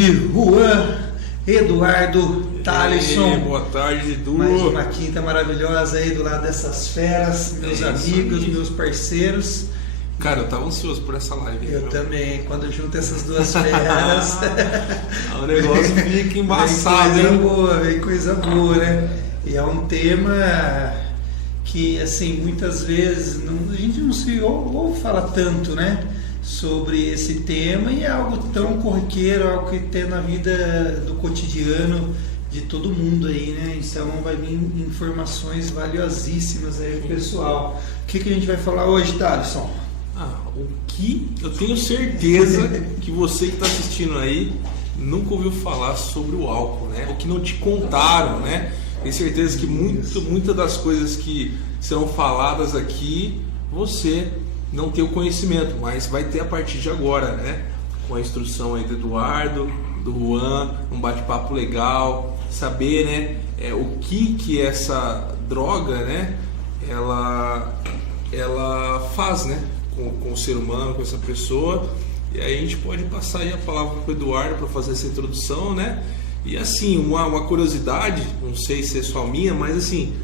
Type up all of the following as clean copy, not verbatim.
Juan, Eduardo, Thalisson. Boa tarde, Edu. Mais uma quinta maravilhosa aí do lado dessas feras, meus amigos, meus parceiros. Cara, eu tava ansioso por essa live. Eu também, quando junto essas duas feras. O negócio fica embaçado, vem coisa boa, né? E é um tema que, assim, muitas vezes a gente não se ouve falar tanto, né? Sobre esse tema, e é algo tão corriqueiro, algo que tem na vida do cotidiano de todo mundo aí, né? Então vai vir informações valiosíssimas aí pro pessoal. O que a gente vai falar hoje, Thalisson? O que eu tenho certeza que você que está assistindo aí nunca ouviu falar sobre o álcool, né? O que não te contaram, né? Tenho certeza que muitas das coisas que serão faladas aqui você não tem o conhecimento, mas vai ter a partir de agora, né? Com a instrução aí do Eduardo, do Juan, um bate-papo legal, saber, né? O que essa droga, né? Ela faz, né? Com o ser humano, com essa pessoa. E aí a gente pode passar aí a palavra para o Eduardo para fazer essa introdução, né? E assim, uma curiosidade, não sei se é só minha, mas assim,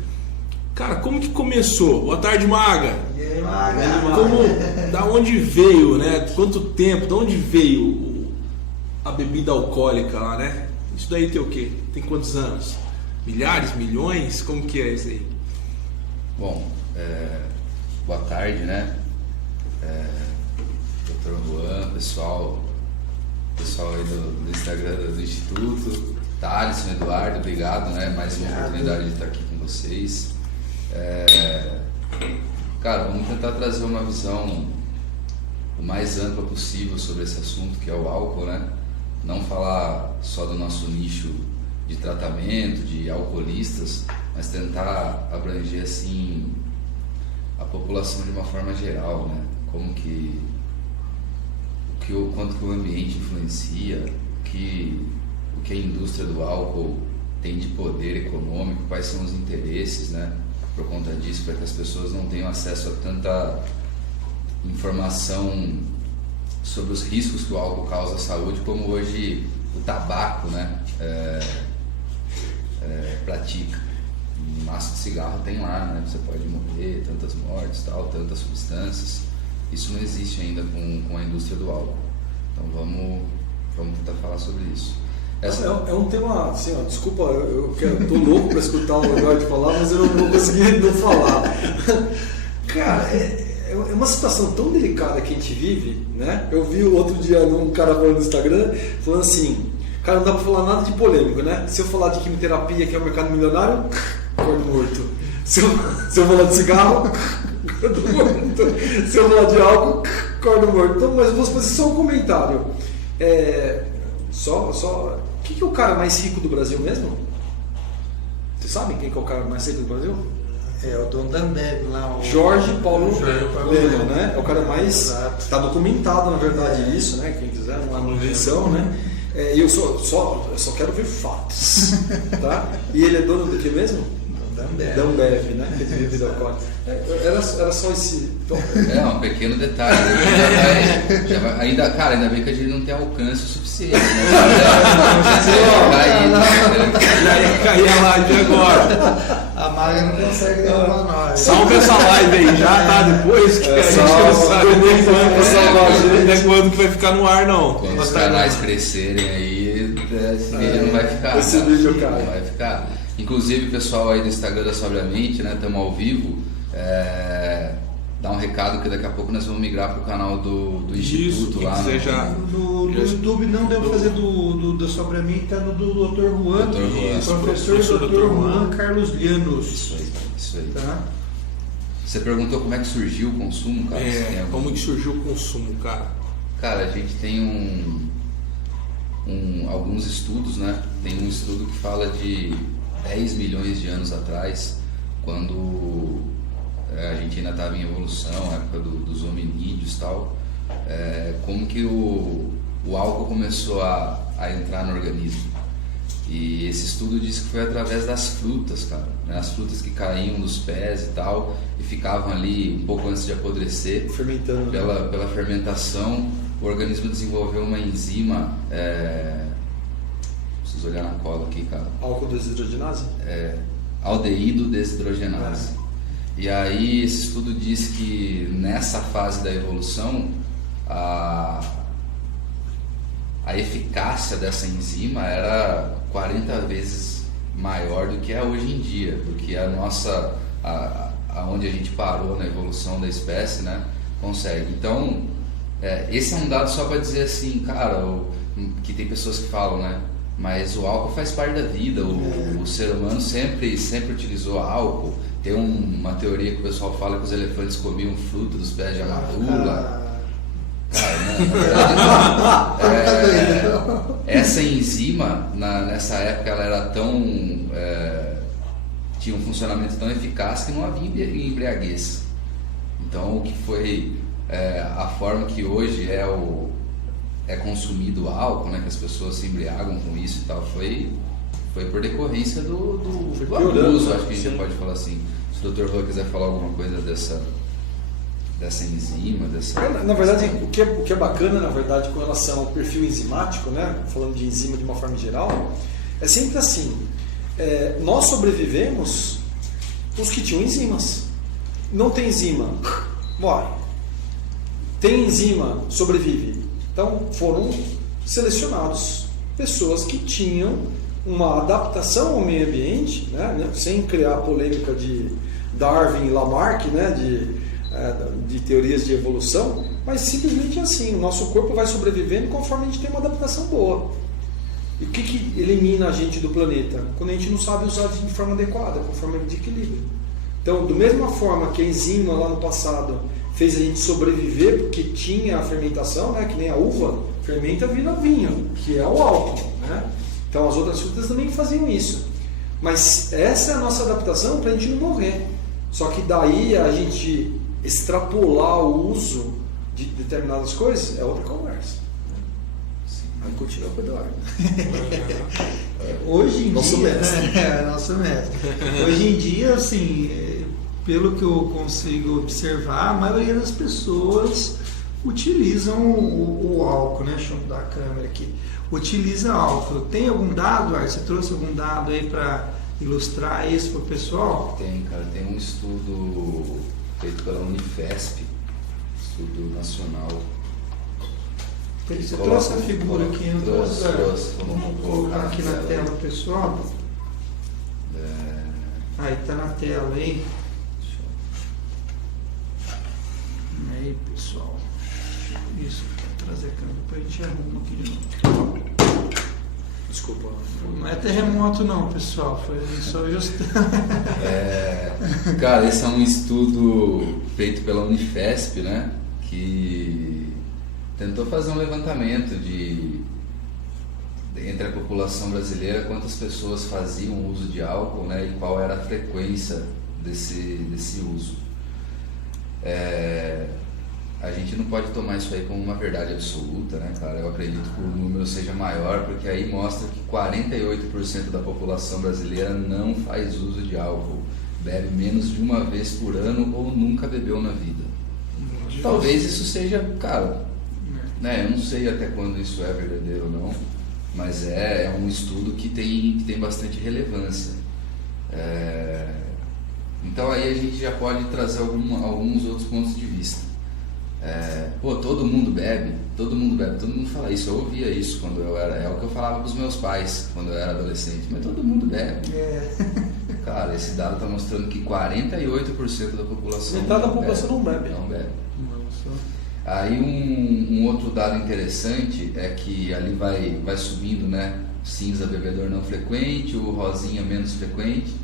cara, como que começou? Boa tarde, Maga. E aí, Maga? Da onde veio, né? Quanto tempo? Da onde veio a bebida alcoólica lá, né? Isso daí tem o quê? Tem quantos anos? Milhares? Milhões? Como que é isso aí? Bom, boa tarde, né? Dr. Juan, pessoal aí do Instagram do Instituto, Thalisson, Eduardo, obrigado, né? Mais uma oportunidade de estar aqui com vocês. Cara, vamos tentar trazer uma visão o mais ampla possível sobre esse assunto que é o álcool, né? Não falar só do nosso nicho de tratamento, de alcoolistas, mas tentar abranger assim a população de uma forma geral, né? Como quanto que o ambiente influencia, o que a indústria do álcool tem de poder econômico, quais são os interesses, né? Por conta disso, para que as pessoas não tenham acesso a tanta informação sobre os riscos que o álcool causa à saúde, como hoje o tabaco, né? Pratica. Um maço de cigarro tem lá, né? Você pode morrer, tantas mortes, tantas substâncias. Isso não existe ainda com a indústria do álcool. Então vamos tentar falar sobre isso. É um tema, assim, ó, desculpa, eu tô louco para escutar o Eduardo falar, mas eu não vou conseguir não falar. Cara, é uma situação tão delicada que a gente vive, né? Eu vi o outro dia um cara falando no Instagram, falando assim, cara, não dá para falar nada de polêmico, né? Se eu falar de quimioterapia, que é o mercado milionário, acordo morto. Se eu falar de cigarro, acordo morto. Se eu falar de álcool, acordo morto. Então, mas eu vou fazer só um comentário. Quem que é o cara mais rico do Brasil mesmo? Vocês sabem quem que é o cara mais rico do Brasil? É o dono da Ambev lá, o Jorge Paulo Lemann, Lemann, né? É o cara mais... Está documentado, na verdade, isso, né? Quem quiser, não é uma invenção, né? Eu só quero ver fatos, tá? E ele é dono do que mesmo? Da Ambev, né? Que tem bebida alcoólica. Era só esse... Um pequeno detalhe. Ainda bem que a gente não tem alcance o suficiente. Né? Já ia cair a live agora. A Maga não consegue derrubar nós. Salve essa live aí, já tá depois que a gente não sabe nem quando que vai ficar no ar, não. Quando os canais crescerem aí, esse vídeo não vai ficar. Esse vídeo, cara. Não vai ficar. Inclusive, pessoal aí do Instagram da Sobriamente, né? Estamos ao vivo. Dá um recado que daqui a pouco nós vamos migrar para o canal do Instituto lá. No YouTube não deu fazer do Sobriamente, tá no do Dr. Juan, professor Dr. Juan Carlos Llanos. Isso aí. Tá? Você perguntou como é que surgiu o consumo, cara? Como que surgiu o consumo, cara? Cara, a gente tem alguns estudos, né? Tem um estudo que fala de 10 milhões de anos atrás, quando a gente ainda estava em evolução, época dos hominídeos e tal, como que o álcool começou a entrar no organismo. E esse estudo diz que foi através das frutas, cara, né? As frutas que caíam dos pés e tal, e ficavam ali um pouco antes de apodrecer, fermentando. Pela fermentação, o organismo desenvolveu uma enzima Preciso olhar na cola aqui, cara. Álcool desidrogenase? Aldeído desidrogenase. E aí esse estudo diz que nessa fase da evolução a eficácia dessa enzima era 40 vezes maior do que é hoje em dia, do que a nossa, aonde a gente parou na evolução da espécie, né, consegue. Então, esse é um dado só para dizer assim, cara, que tem pessoas que falam, né, mas o álcool faz parte da vida, o ser humano sempre utilizou álcool. Tem uma teoria que o pessoal fala que os elefantes comiam fruto dos pés de amarula. Cara, na verdade, essa enzima, nessa época, ela era tão... tinha um funcionamento tão eficaz que não havia embriaguez. Então, o que foi a forma que hoje é consumido o álcool, né, que as pessoas se embriagam com isso e tal, foi por decorrência do abuso, acho que a gente pode falar assim. Se o Dr. Rô quiser falar alguma coisa dessa enzima, Na verdade, o que é bacana, na verdade, com relação ao perfil enzimático, né, falando de enzima de uma forma geral, é sempre assim, nós sobrevivemos os que tinham enzimas. Não tem enzima, morre. Tem enzima, sobrevive. Então, foram selecionados pessoas que tinham uma adaptação ao meio ambiente, né, sem criar polêmica de Darwin e Lamarck, né, de teorias de evolução, mas simplesmente assim, o nosso corpo vai sobrevivendo conforme a gente tem uma adaptação boa. E o que elimina a gente do planeta? Quando a gente não sabe usar de forma adequada, com forma de equilíbrio. Então, da mesma forma que a enzima lá no passado fez a gente sobreviver porque tinha a fermentação, né, que nem a uva fermenta vira vinho, que é o álcool, né? Então as outras frutas também faziam isso. Mas essa é a nossa adaptação para a gente não morrer. Só que daí a gente extrapolar o uso de determinadas coisas é outra conversa. Aí continua com o Eduardo. Hoje em Nosso dia, mestre. Nosso mestre. Hoje em dia, assim, pelo que eu consigo observar, a maioria das pessoas utilizam o álcool, né? Deixa eu mudar a câmera aqui. Utiliza álcool. Tem algum dado, Art? Você trouxe algum dado aí para ilustrar isso para o pessoal? Tem, cara. Tem um estudo feito pela Unifesp, estudo nacional. Você trouxe a figura aqui, não trouxe? Vamos colocar aqui na tela, pessoal. Aí, tá na tela aí. Aí, pessoal. Isso, trazer a câmera, depois a gente arruma aqui de novo. Desculpa. Não é terremoto não, pessoal, foi só ajustando. Cara, esse é um estudo feito pela Unifesp, né? Que tentou fazer um levantamento entre a população brasileira, quantas pessoas faziam uso de álcool, né? E qual era a frequência desse uso. A gente não pode tomar isso aí como uma verdade absoluta, né, cara? Eu acredito que o número seja maior, porque aí mostra que 48% da população brasileira não faz uso de álcool, bebe menos de uma vez por ano ou nunca bebeu na vida. Talvez isso seja, cara, né? Eu não sei até quando isso é verdadeiro ou não, mas é um estudo que tem bastante relevância. Então aí a gente já pode trazer alguns outros pontos de vista. Todo mundo bebe, todo mundo fala isso. Eu ouvia isso quando eu era, é o que eu falava para os meus pais quando eu era adolescente, mas todo mundo bebe. Cara, esse dado está mostrando que 48% da população metade da população não bebe. Não bebe. Aí um outro dado interessante é que ali vai subindo, né? Cinza, bebedor não frequente, o rosinha menos frequente,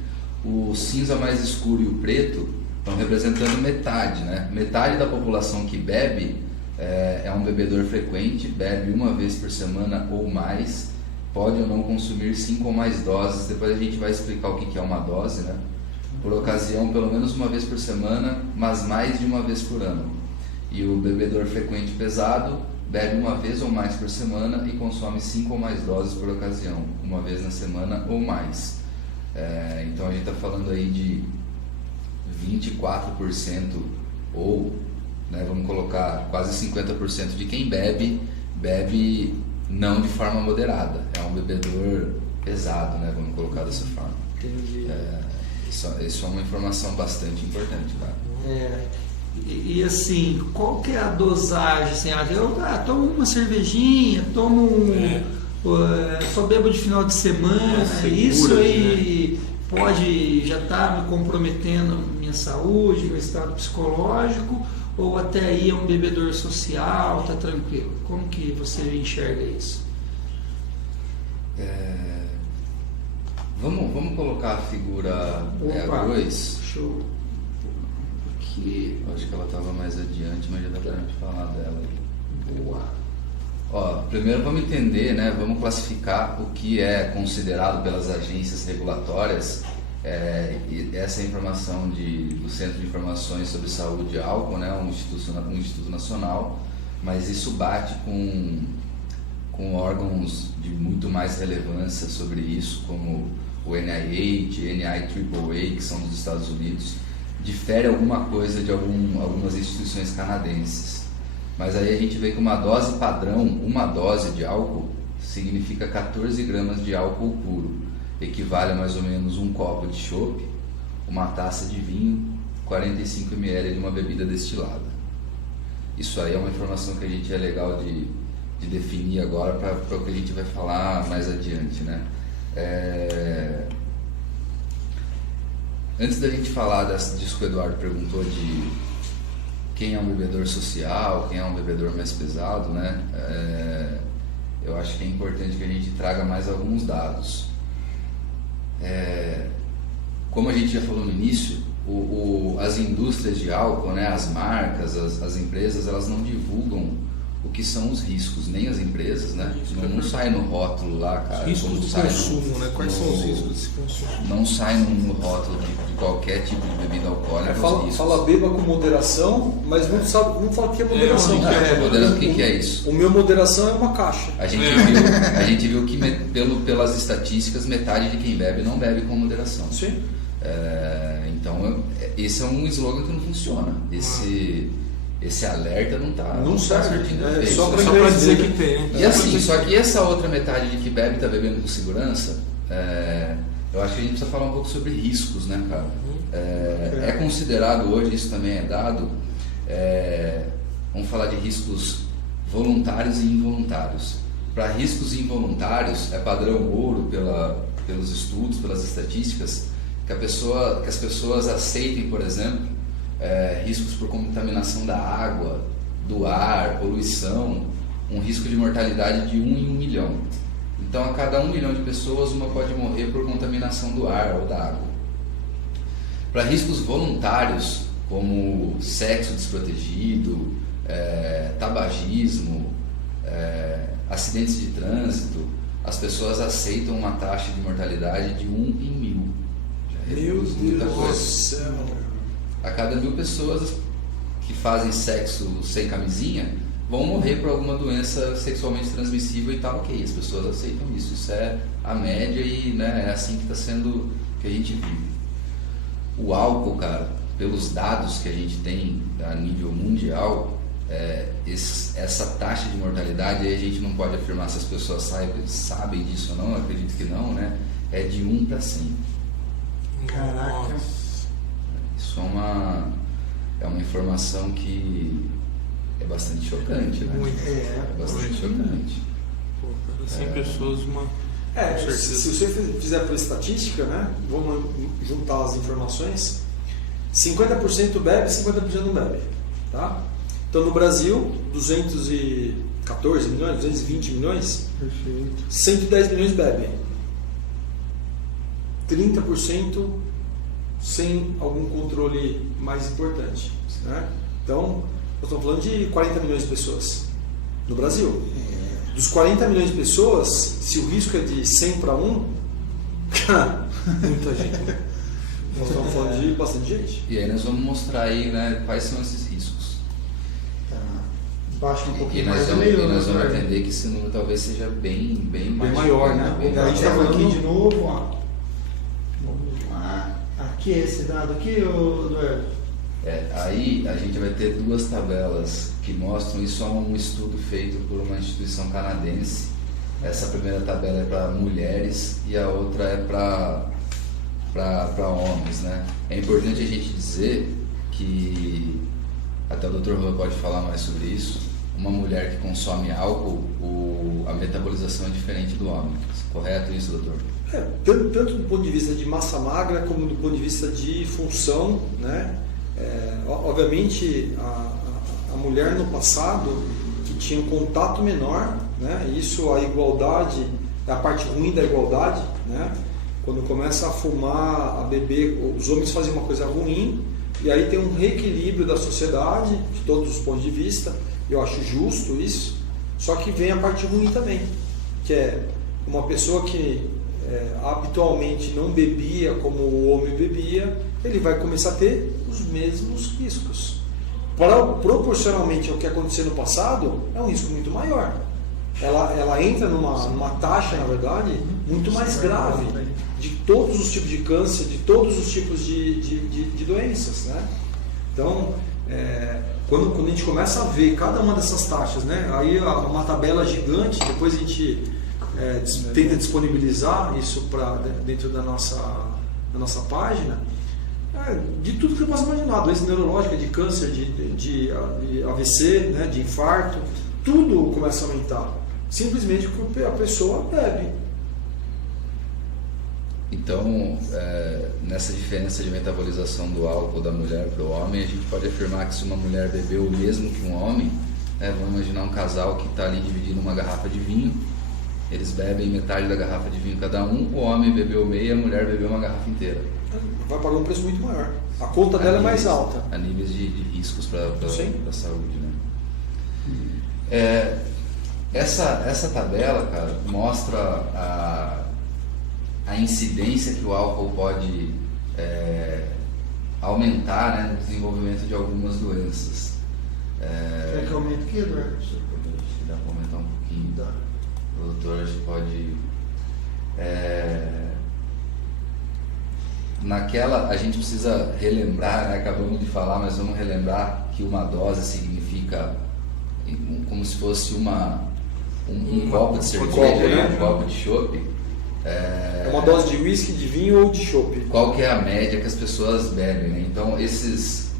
o cinza mais escuro e o preto estão representando metade, né? Metade da população que bebe é um bebedor frequente, bebe uma vez por semana ou mais, pode ou não consumir 5 ou mais doses. Depois a gente vai explicar o que é uma dose, né? Por ocasião, pelo menos uma vez por semana, mas mais de uma vez por ano. E o bebedor frequente pesado bebe uma vez ou mais por semana e consome 5 ou mais doses por ocasião, uma vez na semana ou mais. Então a gente está falando aí de 24% ou, né, vamos colocar quase 50% de quem bebe não de forma moderada. É um bebedor pesado, né? Vamos colocar dessa forma. Entendi. Isso é uma informação bastante importante, cara. E assim, qual que é a dosagem? Assim, eu tomo uma cervejinha, só bebo de final de semana, segura, isso aí pode já estar me comprometendo minha saúde, meu estado psicológico, ou até aí é um bebedor social, tá tranquilo? Como que você enxerga isso? Vamos colocar a figura E2. Show. Aqui. Acho que ela estava mais adiante, mas já dá pra gente falar dela. Boa. Primeiro vamos entender, né? Vamos classificar o que é considerado pelas agências regulatórias. Essa é a informação do Centro de Informações sobre Saúde e Álcool, né? um instituto nacional, mas isso bate com órgãos de muito mais relevância sobre isso, como o NIH, NIAAA, que são dos Estados Unidos. Difere alguma coisa de algumas instituições canadenses. Mas aí a gente vê que uma dose padrão, uma dose de álcool, significa 14 gramas de álcool puro. Equivale a mais ou menos um copo de chopp, uma taça de vinho, 45 ml de uma bebida destilada. Isso aí é uma informação que a gente é legal de definir agora para o que a gente vai falar mais adiante, né? Antes da gente falar disso que o Eduardo perguntou de quem é um bebedor social, quem é um bebedor mais pesado, né? Eu acho que é importante que a gente traga mais alguns dados. Como a gente já falou no início, as indústrias de álcool, né, as marcas, as empresas, elas não divulgam o que são os riscos, nem as empresas, né? Não sai no rótulo lá, cara. Riscos do consumo, né? Quais são os riscos desse consumo? Não sai no rótulo de qualquer tipo de bebida alcoólica. Fala beba com moderação, mas não fala o que é moderação. O que é isso? O meu moderação é uma caixa. A gente viu que pelas estatísticas, metade de quem bebe não bebe com moderação. Sim. Então, esse é um slogan que não funciona. Esse alerta não serve. Só para dizer que tem, né? E assim, só que essa outra metade de que bebe e está bebendo com segurança, eu acho que a gente precisa falar um pouco sobre riscos, né, cara? É considerado hoje, isso também é dado, vamos falar de riscos voluntários e involuntários. Para riscos involuntários, é padrão ouro pelos estudos, pelas estatísticas, que as pessoas aceitem, por exemplo, riscos por contaminação da água, do ar, poluição, um risco de mortalidade de 1 em 1 milhão. Então, a cada 1 milhão de pessoas, uma pode morrer por contaminação do ar ou da água. Para riscos voluntários, como sexo desprotegido, tabagismo, acidentes de trânsito, as pessoas aceitam uma taxa de mortalidade de 1 em 1000. Meu Deus do céu! A cada 1000 pessoas que fazem sexo sem camisinha vão morrer por alguma doença sexualmente transmissível e tal. Ok, as pessoas aceitam isso. Isso é a média e, né, é assim que está sendo, que a gente vive. O álcool, cara, pelos dados que a gente tem a nível mundial, essa taxa de mortalidade, aí a gente não pode afirmar se as pessoas sabem disso ou não, eu acredito que não, né? É de 1 para 100. Caraca. Isso é uma informação que é bastante chocante, né? É bastante chocante. Pô, cara, 100 pessoas, se você fizer por estatística, né? Vamos juntar as informações. 50% bebe, 50% não bebe, tá? Então no Brasil, 214 milhões, 220 milhões, Perfeito. 110 milhões bebem. 30% sem algum controle mais importante, né? Então, nós estamos falando de 40 milhões de pessoas no Brasil. Dos 40 milhões de pessoas, se o risco é de 100 para 1, muita gente. Nós estamos falando de bastante gente. E aí nós vamos mostrar aí, né, quais são esses riscos. Tá. Baixa um E pouquinho nós mais vamos, meio, nós vamos né? entender que esse número talvez seja bem maior, né? bem A gente maior. está aqui de novo, ó. Vamos lá. Aqui é esse dado aqui, Eduardo? Aí a gente vai ter 2 tabelas que mostram isso. É um estudo feito por uma instituição canadense essa primeira tabela é para mulheres e a outra é para homens, né? É importante a gente dizer que, até o Dr. Juan pode falar mais sobre isso, uma mulher que consome álcool, a metabolização é diferente do homem. Correto isso, doutor? Tanto do ponto de vista de massa magra como do ponto de vista de função, né? Obviamente a mulher no passado que tinha um contato menor, né? Isso, a igualdade é a parte ruim da igualdade, né? Quando começa a fumar, a beber, os homens fazem uma coisa ruim e aí tem um reequilíbrio da sociedade de todos os pontos de vista. Eu acho justo isso, só que vem a parte ruim também, que é uma pessoa que habitualmente não bebia como o homem bebia, ele vai começar a ter os mesmos riscos. Proporcionalmente ao que aconteceu no passado, é um risco muito maior. Ela entra numa taxa, na verdade, muito mais grave de todos os tipos de câncer, de todos os tipos de doenças, né? Então, quando a gente começa a ver cada uma dessas taxas, né? Aí uma tabela gigante, depois a gente tenta disponibilizar isso dentro da nossa página, de tudo que você possa imaginar, doença neurológica, de câncer, de AVC, né? De infarto, tudo começa a aumentar, simplesmente porque a pessoa bebe. Então, nessa diferença de metabolização do álcool da mulher para o homem, a gente pode afirmar que se uma mulher bebeu o mesmo que um homem, vamos imaginar um casal que está ali dividindo uma garrafa de vinho, eles bebem metade da garrafa de vinho cada um, o homem bebeu meia e a mulher bebeu uma garrafa inteira. Vai pagar um preço muito maior. A conta dela é mais alta. A níveis de riscos para a saúde, né? Essa tabela, cara, mostra a incidência que o álcool pode aumentar, né, no desenvolvimento de algumas doenças. Quer que aumente aqui, Eduardo? Dá para aumentar um pouquinho. Dá. O doutor acho que pode... a gente precisa relembrar, né, acabamos de falar, mas vamos relembrar que uma dose significa como se fosse um copo de cerveja, né? Um copo de chopp. É uma dose de whisky, de vinho ou de chopp. Qual que é a média que as pessoas bebem, né? Então esses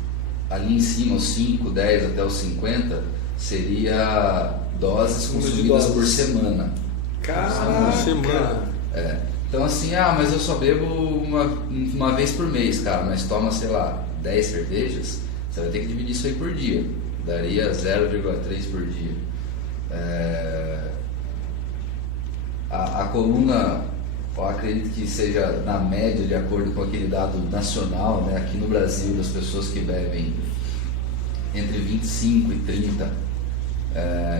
ali em cima, os 5, 10 até os 50, seria doses consumidas por semana. Caraca! Por semana. Então assim, mas eu só bebo uma vez por mês, cara, mas toma, sei lá, 10 cervejas, você vai ter que dividir isso aí por dia. Daria 0,3 por dia. A coluna, eu acredito que seja na média, de acordo com aquele dado nacional, né, aqui no Brasil, das pessoas que bebem entre 25 e 30.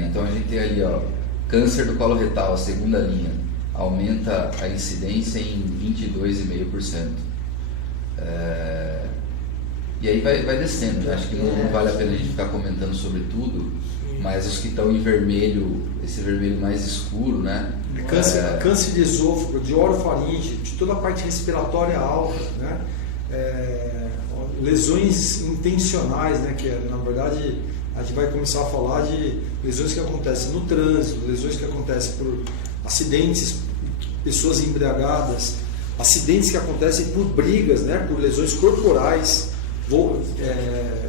Então a gente tem ali, câncer do colo retal, a segunda linha, aumenta a incidência em 22,5%. E aí vai descendo, né? Acho que não vale a pena a gente ficar comentando sobre tudo, mas os que estão em vermelho, esse vermelho mais escuro, né? Câncer de esôfago, de orofaringe, de toda a parte respiratória alta, né? Lesões intencionais, né? Que na verdade a gente vai começar a falar de lesões que acontecem no trânsito, lesões que acontecem por acidentes, pessoas embriagadas, acidentes que acontecem por brigas, né? Por lesões corporais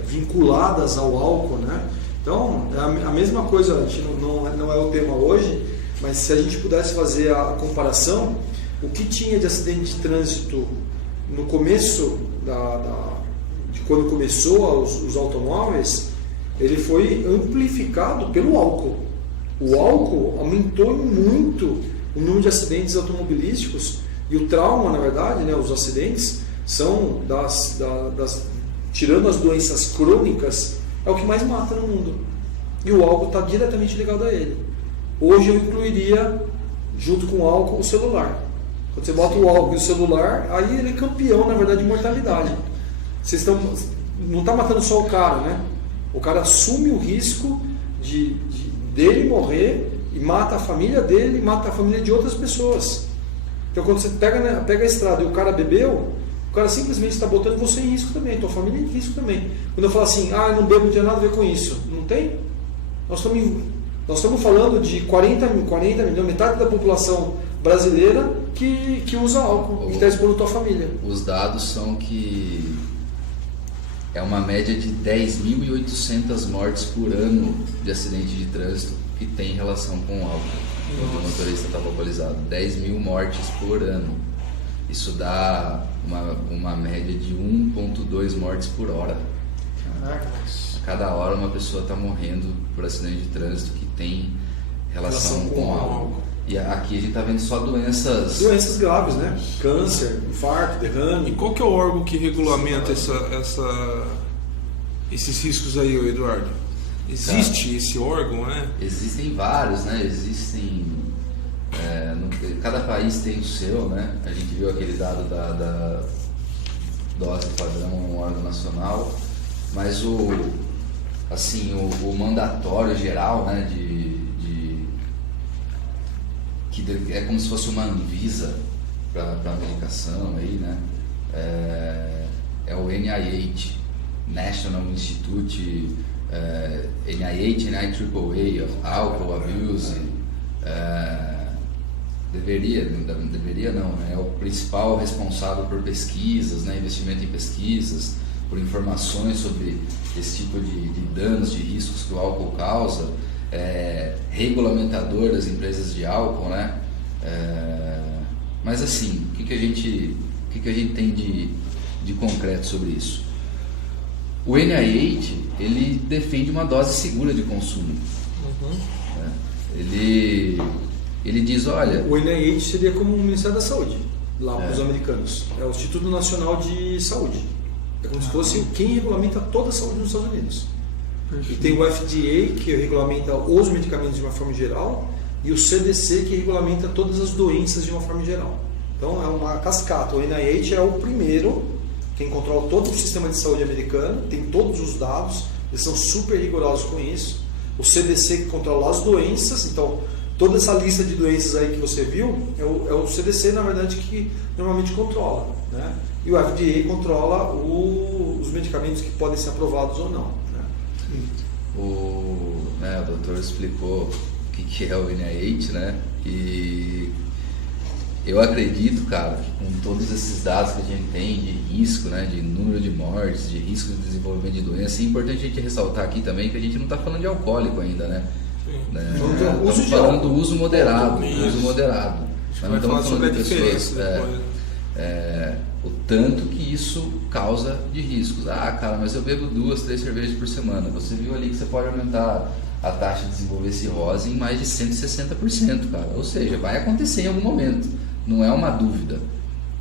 vinculadas ao álcool, né? Então, a mesma coisa, a gente não é o tema hoje, mas se a gente pudesse fazer a comparação, o que tinha de acidente de trânsito no começo de quando começou os automóveis, ele foi amplificado pelo álcool. O álcool aumentou muito o número de acidentes automobilísticos e o trauma, na verdade, né, os acidentes são tirando as doenças crônicas, é o que mais mata no mundo. E o álcool está diretamente ligado a ele. Hoje eu incluiria, junto com o álcool, o celular. Quando você bota o álcool e o celular, aí ele é campeão, na verdade, de mortalidade. Não está matando só o cara, né? O cara assume o risco dele morrer e mata a família dele e mata a família de outras pessoas. Então quando você pega a estrada e o cara bebeu, o cara simplesmente está botando você em risco também, tua família em risco também. Quando eu falo assim, eu não bebo, não tem nada a ver com isso. Não tem? Nós estamos Nós estamos falando de 40 milhões, metade da população brasileira que usa álcool, que está expondo a tua família. Os dados são que é uma média de 10.800 mortes por ano de acidente de trânsito que tem relação com o álcool. Quando o motorista está alcoolizado. 10.000 mortes por ano. Isso dá uma média de 1,2 mortes por hora. Caraca. A cada hora uma pessoa está morrendo por acidente de trânsito que tem relação com álcool. E aqui a gente está vendo só doenças graves, né? Câncer, infarto, derrame. E qual que é o órgão que regulamenta esses riscos aí, Eduardo? Existe esse órgão, né? Existem vários, né? Cada país tem o seu, né? A gente viu aquele dado da dose padrão, um órgão nacional, mas o mandatório geral, né? Que é como se fosse uma Anvisa para a medicação aí, né? É o NIH, National Institute, NIAAA of Alcohol Abuse. Deveria não, né? É o principal responsável por pesquisas, né? Investimento em pesquisas, por informações sobre esse tipo de danos, de riscos que o álcool causa, regulamentador das empresas de álcool, né? Mas assim, o que a gente tem de concreto sobre isso? O NIH, ele defende uma dose segura de consumo. Né? Ele diz, olha... O NIH seria como o Ministério da Saúde, lá para os americanos. É o Instituto Nacional de Saúde. É como se fosse quem regulamenta toda a saúde nos Estados Unidos. Perfeito. E tem o FDA, que regulamenta os medicamentos de uma forma geral, e o CDC, que regulamenta todas as doenças de uma forma geral. Então é uma cascata. O NIH é o primeiro, quem controla todo o sistema de saúde americano, tem todos os dados, eles são super rigorosos com isso. O CDC, que controla as doenças, então toda essa lista de doenças aí que você viu, é o CDC, na verdade, que normalmente controla, né? E o FDA controla os medicamentos que podem ser aprovados ou não, né? O doutor explicou o que é o NIH, né? E eu acredito, cara, que com todos esses dados que a gente tem de risco, né, de número de mortes, de risco de desenvolvimento de doença, é importante a gente ressaltar aqui também que a gente não está falando de alcoólico ainda, né? Estamos falando do uso moderado. Uso moderado. Mas não estamos falando de pessoas. O tanto que isso causa de riscos. Cara, mas eu bebo 2, 3 cervejas por semana. Você viu ali que você pode aumentar a taxa de desenvolver cirrose em mais de 160%, cara. Ou seja, vai acontecer em algum momento. Não é uma dúvida,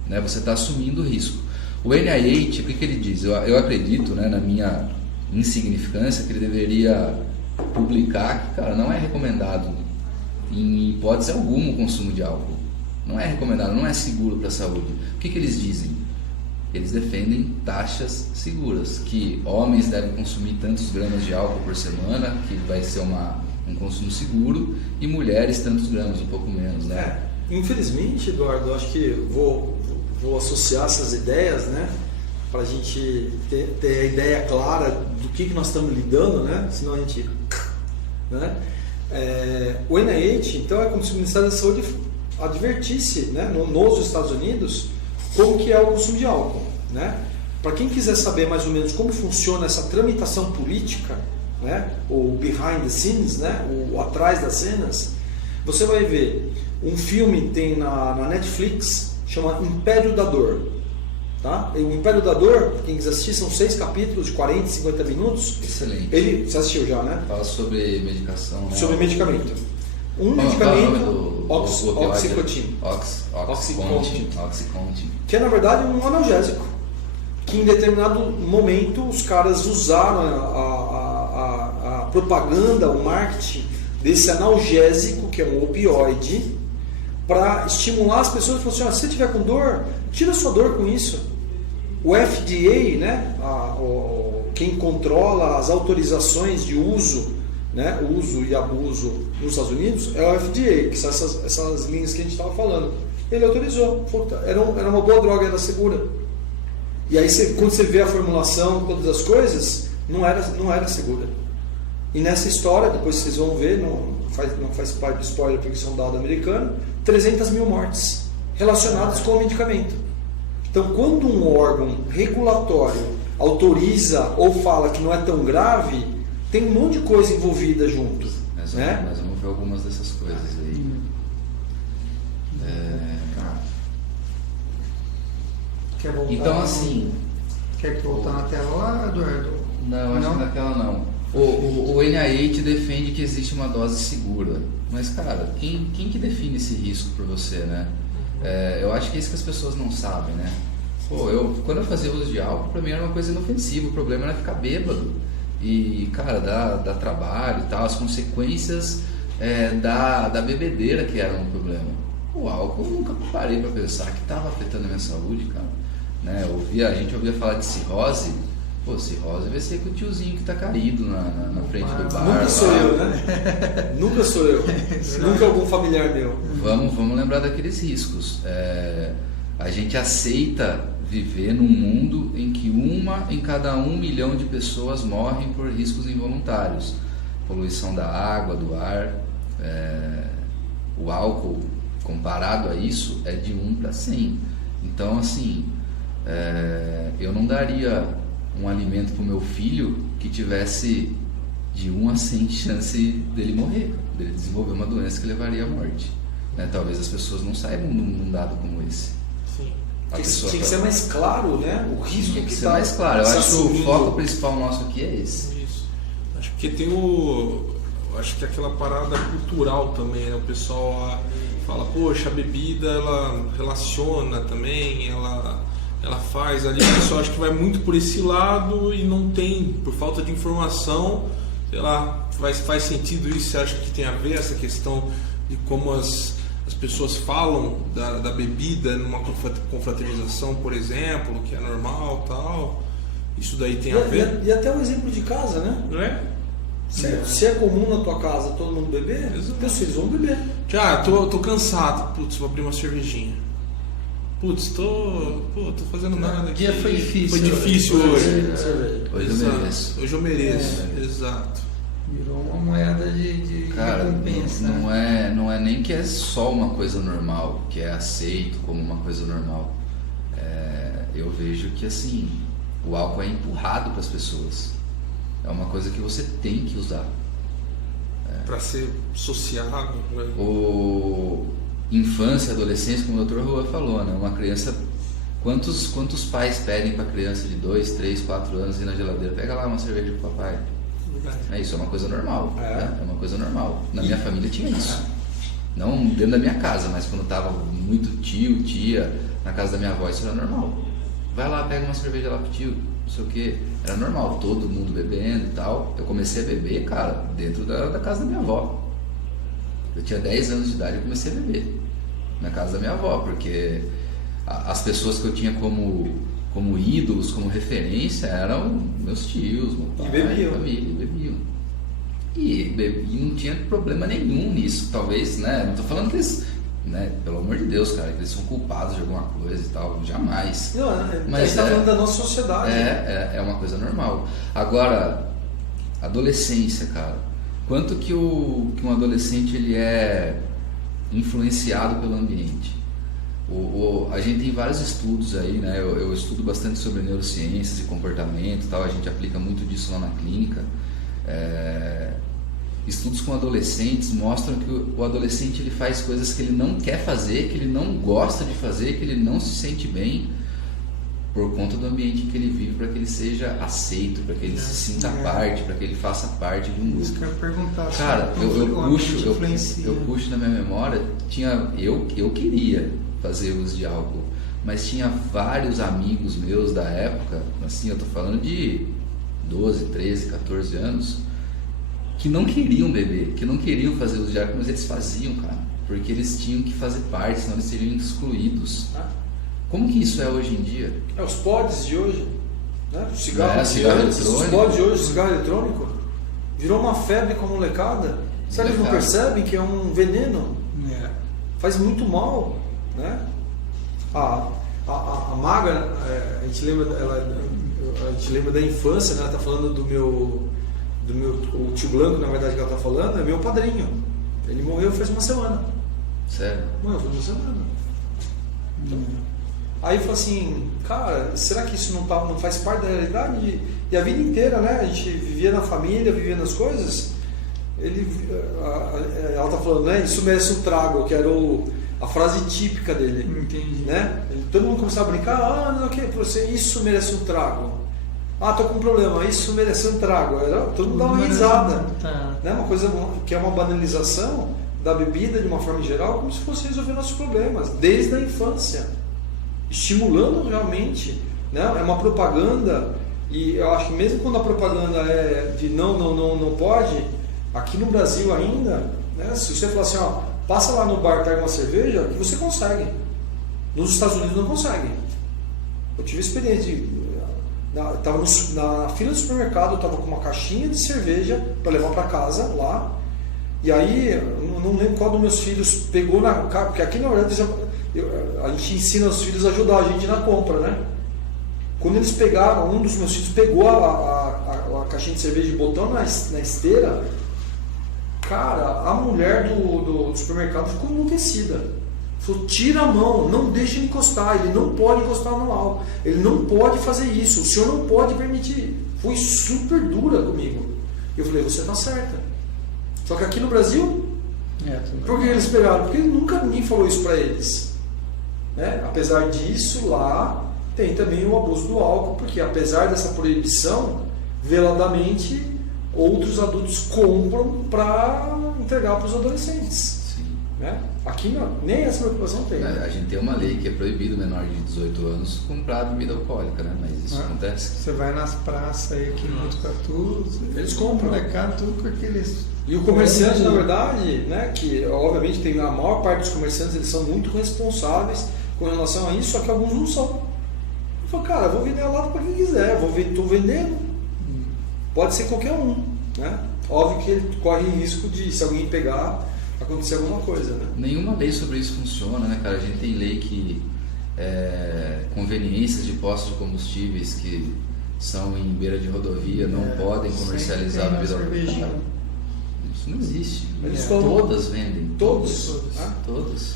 né? Você está assumindo o risco. O NIH, o que ele diz? Eu acredito, né, na minha insignificância, que ele deveria publicar que, cara, não é recomendado em hipótese alguma o consumo de álcool. Não é recomendado, não é seguro para a saúde. O que eles dizem? Eles defendem taxas seguras, que homens devem consumir tantos gramas de álcool por semana, que vai ser um consumo seguro, e mulheres tantos gramas, um pouco menos, né? Infelizmente, Eduardo, eu acho que vou associar essas ideias, né, para a gente ter a ideia clara do que nós estamos lidando, né? Senão a gente... né? O NIH, então, é como se o Ministério da Saúde advertisse, né, nos Estados Unidos como que é o consumo de álcool, né? Para quem quiser saber mais ou menos como funciona essa tramitação política, né, o behind the scenes, né, o atrás das cenas, você vai ver um filme, tem na Netflix, chama Império da Dor, tá? O Império da Dor, quem quiser assistir, são 6 capítulos de 40, 50 minutos. Excelente. Você assistiu já, né? Fala sobre medicação, né? Sobre medicamento. Medicamento, Oxycontin. Oxycontin. Que é, na verdade, um analgésico. Que em determinado momento os caras usaram a propaganda, o marketing desse analgésico, que é um opioide, para estimular as pessoas. Falaram assim, se você tiver com dor, tira a sua dor com isso. O FDA, né, quem controla as autorizações de uso, né, uso e abuso nos Estados Unidos, é o FDA, que são essas linhas que a gente estava falando. Ele autorizou, era uma boa droga, era segura. E aí quando você vê a formulação, todas as coisas, não era segura. E nessa história, depois vocês vão ver, não faz parte do spoiler porque isso é um dado americano, 300 mil mortes relacionadas com o medicamento. Então, quando um órgão regulatório autoriza ou fala que não é tão grave, tem um monte de coisa envolvida junto. Mas vamos ver algumas dessas coisas aí. Quer voltar? Então, assim... Quer que voltar na tela lá, Eduardo? Não, acho que naquela não. O NIH defende que existe uma dose segura. Mas, cara, quem que define esse risco para você, né? Eu acho que é isso que as pessoas não sabem, né? Quando eu fazia uso de álcool, para mim era uma coisa inofensiva. O problema era ficar bêbado. E, cara, dá trabalho e tal. As consequências da bebedeira que era um problema. O álcool, eu nunca parei para pensar que estava afetando a minha saúde, cara. Né? A gente ouvia falar de cirrose. Pô, cirrose vai ser com o tiozinho que tá caído na frente do bar. Nunca sou eu, né? Nunca sou eu. Nunca algum familiar meu. Vamos lembrar daqueles riscos. A gente aceita viver num mundo em que 1 em cada 1 milhão de pessoas morrem por riscos involuntários. Poluição da água, do ar. O álcool, comparado a isso, é de 1 para 100. Então, assim, eu não daria um alimento para o meu filho que tivesse de 1 a 100 chance dele morrer, dele desenvolver uma doença que levaria à morte. Né? Talvez as pessoas não saibam num dado como esse. Sim. Tinha que ser mais claro, né? O risco Tinha que que ser tá mais claro. Eu se acho que o assumindo. foco principal nosso aqui é esse. Isso. Acho que tem eu acho que aquela parada cultural também, né? O pessoal fala, poxa, a bebida ela relaciona também, ela faz ali, o pessoal acha que vai muito por esse lado e não tem, por falta de informação, sei lá, faz sentido isso? Você acha que tem a ver essa questão de como as pessoas falam da bebida numa confraternização, por exemplo, que é normal e tal? Isso daí tem a ver? E até o exemplo de casa, né? Não é? Se é comum na tua casa todo mundo beber, teus filhos vão beber. Tô cansado, putz, vou abrir uma cervejinha. Putz, tô fazendo nada. O dia foi difícil. Foi difícil hoje. Hoje eu mereço. Hoje eu mereço, exato. Virou uma moeda de Cara, recompensa. não é nem que é só uma coisa normal, que é aceito como uma coisa normal. Eu vejo que assim, o álcool é empurrado para as pessoas. É uma coisa que você tem que usar. Para ser sociável. Né? Infância, adolescência, como o Dr. Rua falou, né? Uma criança, quantos pais pedem para criança de 2, 3, 4 anos ir na geladeira, pega lá uma cerveja pro papai. Isso é uma coisa normal. Né? É uma coisa normal. Na minha família tinha isso. Não dentro da minha casa, mas quando tava muito tio, tia, na casa da minha avó, isso era normal. Vai lá, pega uma cerveja lá pro tio, não sei o que. Era normal, todo mundo bebendo e tal. Eu comecei a beber, cara, dentro da casa da minha avó. Eu tinha 10 anos de idade e comecei a beber na casa da minha avó, porque as pessoas que eu tinha como ídolos, como referência, eram meus tios, meu pai, bebiam. Família, bebiam. E não tinha problema nenhum nisso, talvez, né? Não tô falando que eles, né, pelo amor de Deus, cara, que eles são culpados de alguma coisa e tal, jamais. Não, Mas a gente tá falando da nossa sociedade. É uma coisa normal. Agora, adolescência, cara. Quanto que um adolescente ele é influenciado pelo ambiente? A gente tem vários estudos aí, né? Eu estudo bastante sobre neurociências e comportamento e tal, a gente aplica muito disso lá na clínica. Estudos com adolescentes mostram que o adolescente ele faz coisas que ele não quer fazer, que ele não gosta de fazer, que ele não se sente bem, por conta do ambiente em que ele vive, para que ele seja aceito, para que ele se sinta parte, para que ele faça parte de um grupo. Isso que eu ia perguntar. Cara, eu puxo na minha memória, eu queria fazer uso de álcool, mas tinha vários amigos meus da época, assim, eu tô falando de 12, 13, 14 anos, que não queriam beber, que não queriam fazer uso de álcool, mas eles faziam, cara, porque eles tinham que fazer parte, senão eles seriam excluídos. Como que isso é hoje em dia? Os pods de hoje, né? O cigarro, cigarro antes, os eletrônico. pods de hoje, o cigarro eletrônico, virou uma febre com a molecada. Será que eles não percebem que é um veneno? Faz muito mal, né? A Maga, a gente lembra da infância, né? Ela tá falando do o tio Blanco, na verdade, que ela tá falando, é meu padrinho. Ele morreu faz uma semana. Sério? Morreu faz uma semana. Aí eu falei assim, cara, será que isso não faz parte da realidade? E a vida inteira, né? A gente vivia na família, vivia nas coisas. Ela tá falando, né? Isso merece um trago, que era a frase típica dele. Entendi. Né? Todo mundo começava a brincar, não, que você, isso merece um trago. Tô com um problema, isso merece um trago. Todo mundo dá uma risada. Tá. Né? Uma coisa que é uma banalização da bebida de uma forma geral, como se fosse resolver nossos problemas, desde a infância. Estimulando realmente, né? É uma propaganda, e eu acho que mesmo quando a propaganda é de não pode, aqui no Brasil ainda, né? Se você falar assim, passa lá no bar, pega uma cerveja, que você consegue. Nos Estados Unidos não consegue. Eu tive experiência estava na fila do supermercado, eu estava com uma caixinha de cerveja para levar para casa lá, e aí eu não lembro qual dos meus filhos pegou porque aqui na verdade a gente ensina os filhos a ajudar a gente na compra, né? Quando eles pegaram, um dos meus filhos pegou a caixinha de cerveja e botou na esteira, cara, a mulher do supermercado ficou enlouquecida. Falou, tira a mão, não deixa ele encostar, ele não pode encostar no álcool, ele não pode fazer isso, o senhor não pode permitir. Foi super dura comigo. Eu falei, você está certa. Só que aqui no Brasil, por que eles pegaram? Porque nunca ninguém falou isso para eles. Né? Apesar disso, lá tem também o abuso do álcool, porque apesar dessa proibição, veladamente outros adultos compram para entregar para os adolescentes. Né? Aqui não, nem essa preocupação tem. A gente tem uma lei que é proibido menor de 18 anos comprar bebida alcoólica, né? Mas isso acontece. Você vai nas praças aí aqui em Botucatu, eles compram. Tudo com aqueles. E o comerciante, na verdade, né, que obviamente tem a maior parte dos comerciantes, eles são muito responsáveis com relação a isso, só que alguns não são. Eu falo, cara, vou vender a lata para quem quiser, estou vendendo. Pode ser qualquer um. Né? Óbvio que ele corre risco de, se alguém pegar, acontecer alguma coisa, né? Nenhuma lei sobre isso funciona, né, cara? A gente tem lei que conveniências de postos de combustíveis que são em beira de rodovia não podem comercializar bebida alcoólica. Isso não existe. Todas vendem. Todos. Todas.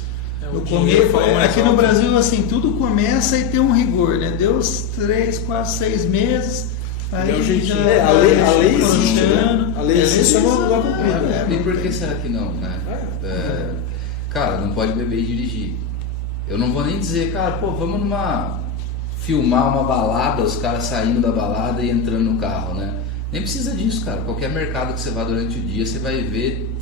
No começo, aqui no Brasil, assim, tudo começa e tem um rigor, né? Deu uns 3, 4, 6 meses. Aí a lei existe, né? A lei existe, só não é cumprida. E por que será que não, né? Cara, não pode beber e dirigir. Eu não vou nem dizer, cara, vamos filmar uma balada, os caras saindo da balada e entrando no carro, né? Nem precisa disso, cara. Qualquer mercado que você vá durante o dia, você vai ver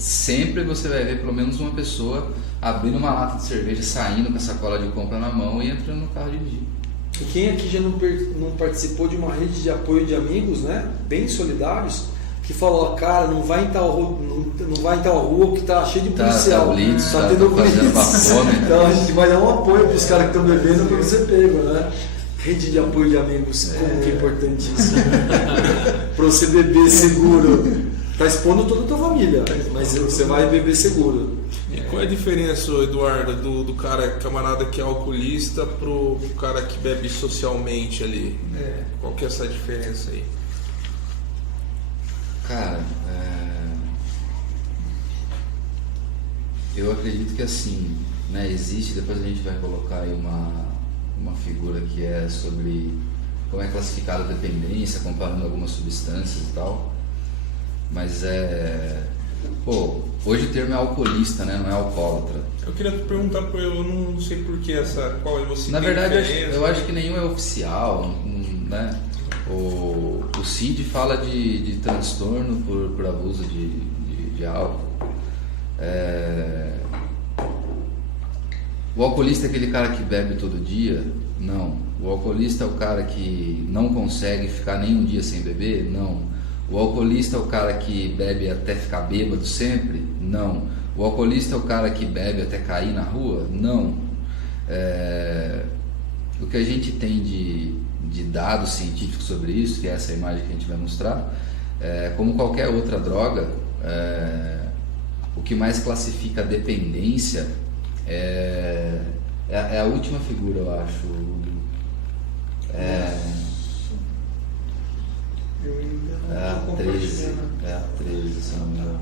pelo menos uma pessoa abrindo uma lata de cerveja, saindo com a sacola de compra na mão e entrando no carro dirigir. E quem aqui já não participou de uma rede de apoio de amigos, né, bem solidários, que falou, cara, não vai em tal rua que tá cheio de policial, tá tendo blitz. Então a gente vai dar um apoio para os caras que estão bebendo para você pego, né? Rede de apoio de amigos, como que é importante isso. Para você beber seguro. Tá expondo toda a tua família, mas você vai beber seguro. E qual é a diferença, Eduardo, do cara camarada que é alcoolista pro cara que bebe socialmente ali? Qual que é essa diferença aí? Cara, eu acredito que assim, né, existe, depois a gente vai colocar aí uma figura que é sobre como é classificada a dependência, comparando algumas substâncias e tal. Mas hoje o termo é alcoolista, né? Não é alcoólatra. Eu queria te perguntar, eu não sei por que qual é você. Na verdade, eu acho que nenhum é oficial, né? O CID fala de transtorno por abuso de álcool. O alcoolista é aquele cara que bebe todo dia? Não. O alcoolista é o cara que não consegue ficar nem um dia sem beber? Não. O alcoolista é o cara que bebe até ficar bêbado sempre? Não. O alcoolista é o cara que bebe até cair na rua? Não. O que a gente tem de dados científicos sobre isso, que é essa imagem que a gente vai mostrar, como qualquer outra droga, o que mais classifica a dependência é a última figura, eu acho. Eu ainda não É tô a 13, compartilhando. é a 13, se não me engano.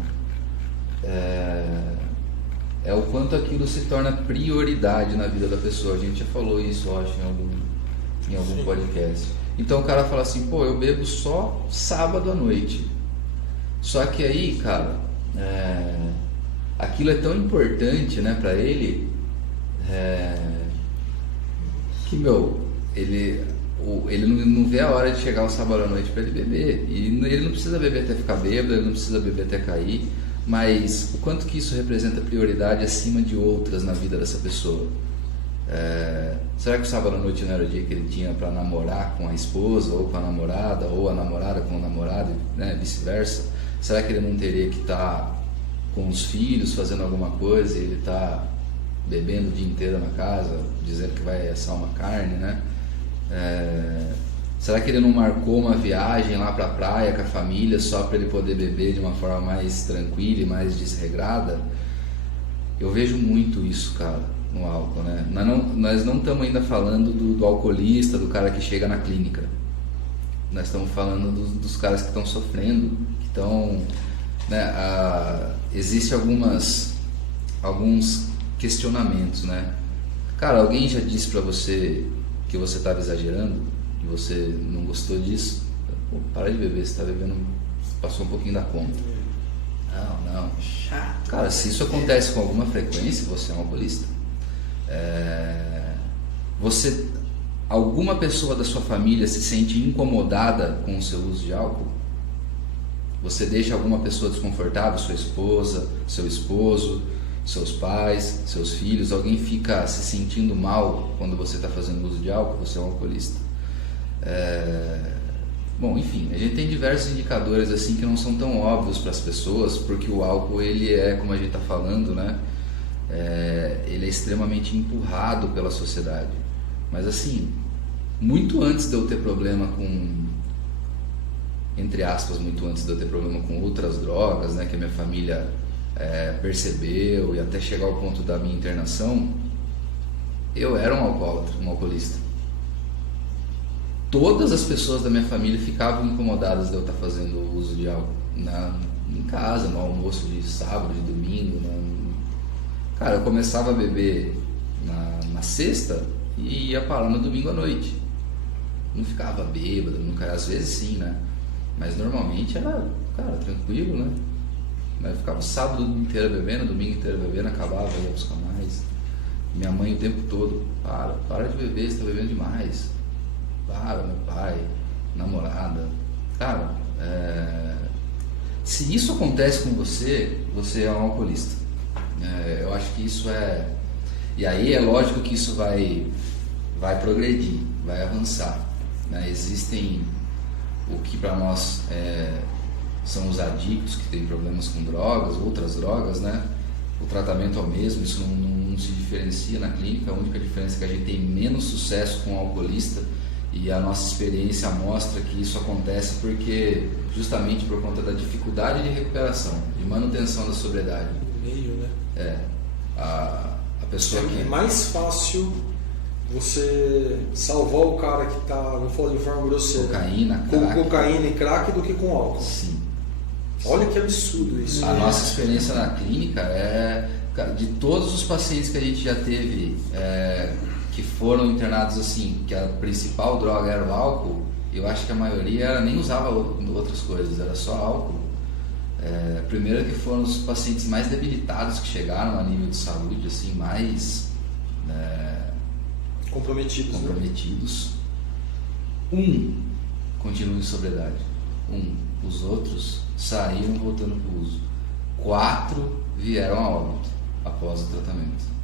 É o quanto aquilo se torna prioridade na vida da pessoa. A gente já falou isso, eu acho, em algum Sim. podcast. Então o cara fala assim, pô, eu bebo só sábado à noite. Só que aí, cara, aquilo é tão importante, né, pra ele, que, ele não vê a hora de chegar o sábado à noite para ele beber. E ele não precisa beber até ficar bêbado, ele não precisa beber até cair, mas o quanto que isso representa prioridade acima de outras na vida dessa pessoa. Será que o sábado à noite não era o dia que ele tinha para namorar com a esposa, ou com a namorada, ou a namorada com o namorado, né, vice-versa? Será que ele não teria que estar com os filhos fazendo alguma coisa e ele está bebendo o dia inteiro na casa, dizendo que vai assar uma carne, né? Será que ele não marcou uma viagem lá para a praia com a família só para ele poder beber de uma forma mais tranquila e mais desregrada? Eu vejo muito isso, cara, no álcool, né? Nós não estamos ainda falando do alcoolista, do cara que chega na clínica. Nós estamos falando dos caras que estão sofrendo, que estão, né? Existem alguns questionamentos, né? Cara, alguém já disse pra você que você estava exagerando, que você não gostou disso? Pô, para de beber, você está bebendo, passou um pouquinho da conta. Não. Cara, se isso acontece com alguma frequência, você é um alcoolista. Alguma pessoa da sua família se sente incomodada com o seu uso de álcool? Você deixa alguma pessoa desconfortável, sua esposa, seu esposo, seus pais, seus filhos? Alguém fica se sentindo mal quando você está fazendo uso de álcool? Você é um alcoolista. Bom, enfim, a gente tem diversos indicadores assim que não são tão óbvios para as pessoas, porque o álcool, ele é, como a gente está falando, né? Ele é extremamente empurrado pela sociedade. Mas assim, muito antes de eu ter problema com, entre aspas, muito antes de eu ter problema com outras drogas, né, que a minha família percebeu, e até chegar ao ponto da minha internação, eu era um alcoólatra, um alcoolista. Todas as pessoas da minha família ficavam incomodadas de eu estar fazendo uso de álcool em casa, no almoço de sábado, de domingo. Cara, eu começava a beber na sexta e ia parar no domingo à noite. Não ficava bêbado, às vezes sim, né? Mas normalmente era, cara, tranquilo, né? Eu ficava o sábado inteiro bebendo, domingo inteiro bebendo, acabava, ia buscar mais. Minha mãe o tempo todo, para de beber, você está bebendo demais. Meu pai, namorada. Cara, se isso acontece com você, você é um alcoolista. Eu acho que isso é... E aí é lógico que isso vai progredir, vai avançar, né? Existem o que para nós são os adictos, que têm problemas com drogas, outras drogas, né? O tratamento é o mesmo, isso não se diferencia na clínica. A única diferença é que a gente tem menos sucesso com o alcoolista, e a nossa experiência mostra que isso acontece porque justamente por conta da dificuldade de recuperação, de manutenção da sobriedade. Meio, né? A pessoa que... É mais fácil você salvar o cara que está, vou falar de forma grosseira, com cocaína e crack do que com álcool. Sim. Olha que absurdo isso. A nossa experiência na clínica cara, de todos os pacientes que a gente já teve que foram internados assim, que a principal droga era o álcool, eu acho que a maioria nem usava outras coisas, era só álcool. Primeiro que foram os pacientes mais debilitados que chegaram a nível de saúde, assim, mais comprometidos. Né? Continua em sobriedade. Os outros saíram voltando para o uso. 4 vieram a óbito após o tratamento.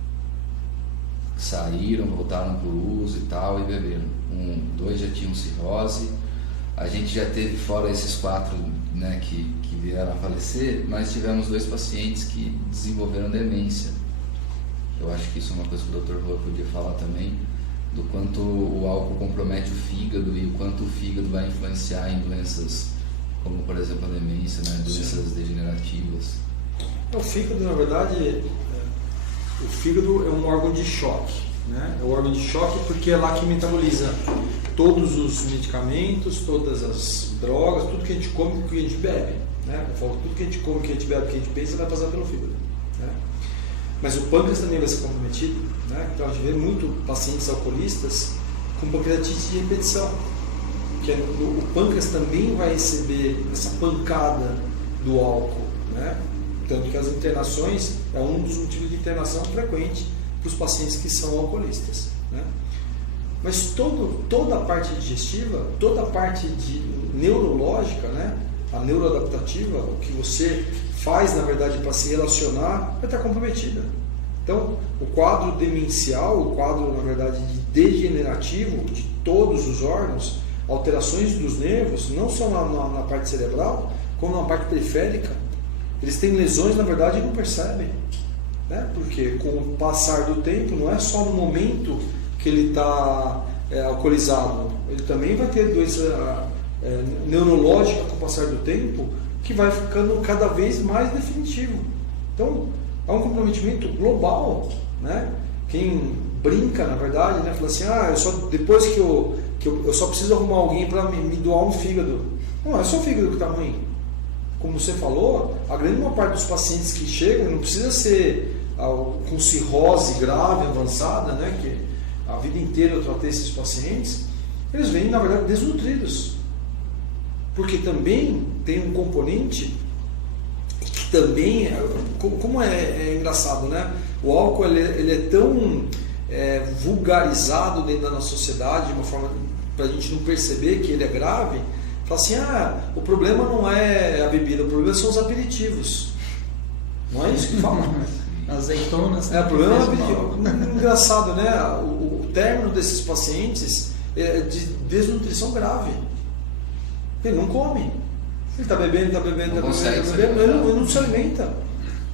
Saíram, voltaram para o uso e tal, e beberam. 2 já tinham cirrose. A gente já teve, fora esses 4, né, que vieram a falecer, nós tivemos 2 pacientes que desenvolveram demência. Eu acho que isso é uma coisa que o Dr. Rua podia falar também, do quanto o álcool compromete o fígado e o quanto o fígado vai influenciar em doenças como, por exemplo, a demência, né, doenças degenerativas. O fígado, na verdade, o fígado é um órgão de choque, né? É o órgão de choque porque é lá que metaboliza todos os medicamentos, todas as drogas, tudo que a gente come, tudo que a gente bebe, né? Eu falo, tudo que a gente come, que a gente bebe, que a gente pensa vai passar pelo fígado, né? Mas o pâncreas também vai ser comprometido, né? Então a gente vê muito pacientes alcoolistas com pancreatite de repetição, que o pâncreas também vai receber essa pancada do álcool, né? Tanto que as internações é um dos motivos de internação frequente para os pacientes que são alcoolistas, né? Mas toda a parte digestiva, toda a parte neurológica, né? A neuroadaptativa, o que você faz na verdade para se relacionar, vai estar comprometida. Então, o quadro demencial, o quadro na verdade de degenerativo de todos os órgãos, alterações dos nervos, não só na parte cerebral, como na parte periférica, eles têm lesões na verdade e não percebem, né? Porque com o passar do tempo, não é só no momento que ele está alcoolizado, ele também vai ter doença neurológica com o passar do tempo, que vai ficando cada vez mais definitivo. Então, é um comprometimento global, né? Quem brinca, na verdade, né? Fala assim, depois que eu só preciso arrumar alguém para me doar um fígado. Não é só o fígado que está ruim. Como você falou, a grande parte dos pacientes que chegam não precisa ser com cirrose grave, avançada, né? Que a vida inteira eu tratei esses pacientes, eles vêm, na verdade, desnutridos. Porque também tem um componente que também, como é engraçado, né? O álcool ele é tão vulgarizado dentro da nossa sociedade, de uma forma para a gente não perceber que ele é grave. Fala assim, o problema não é a bebida, o problema são os aperitivos. Não é isso que fala? Azeitonas. O problema é o aperitivo. Engraçado, né? O término desses pacientes é de desnutrição grave. Ele não come. Ele está bebendo, ele não se alimenta.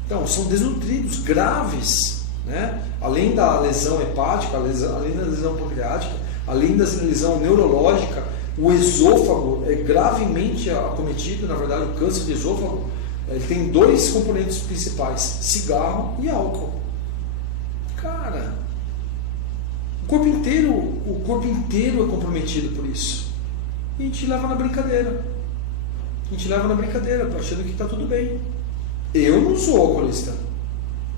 Então, são desnutridos graves, né? Além da lesão hepática, além da lesão pancreática, além da lesão neurológica, o esôfago é gravemente acometido. Na verdade, o câncer de esôfago ele tem dois componentes principais: cigarro e álcool. Cara, o corpo inteiro é comprometido por isso. E a gente leva na brincadeira. Achando que está tudo bem. Eu não sou alcoolista.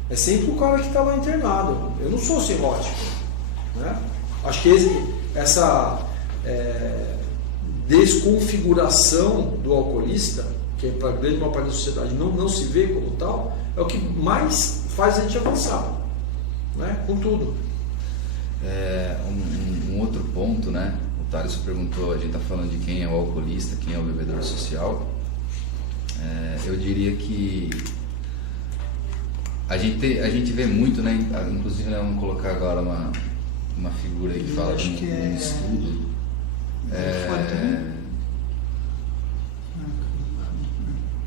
É sempre o cara que está lá internado. Eu não sou cirrótico, né? Acho que essa desconfiguração do alcoolista, que para a grande maior parte da sociedade não se vê como tal, é o que mais faz a gente avançar, né? Com tudo. Um outro ponto, né? O Thales perguntou, a gente está falando de quem é o alcoolista, quem é o bebedor social. Eu diria que a gente vê muito, né? Inclusive, né, vamos colocar agora uma figura aí que fala de um estudo.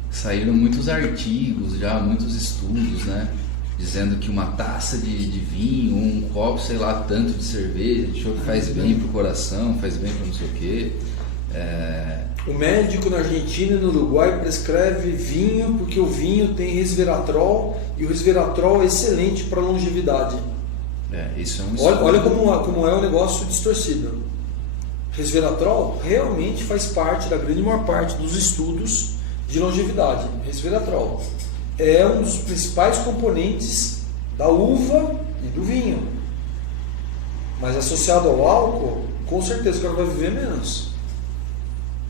Saíram muitos artigos já, muitos estudos, né? Dizendo que uma taça de vinho, um copo, sei lá, tanto de cerveja, de chopp faz bem pro coração, faz bem para não sei o quê. O médico na Argentina e no Uruguai prescreve vinho porque o vinho tem resveratrol e o resveratrol é excelente para longevidade. Isso é um estudo. Olha como é um negócio distorcido. Resveratrol realmente faz parte da grande maior parte dos estudos de longevidade. Resveratrol é um dos principais componentes da uva e do vinho. Mas associado ao álcool, com certeza o cara vai viver menos.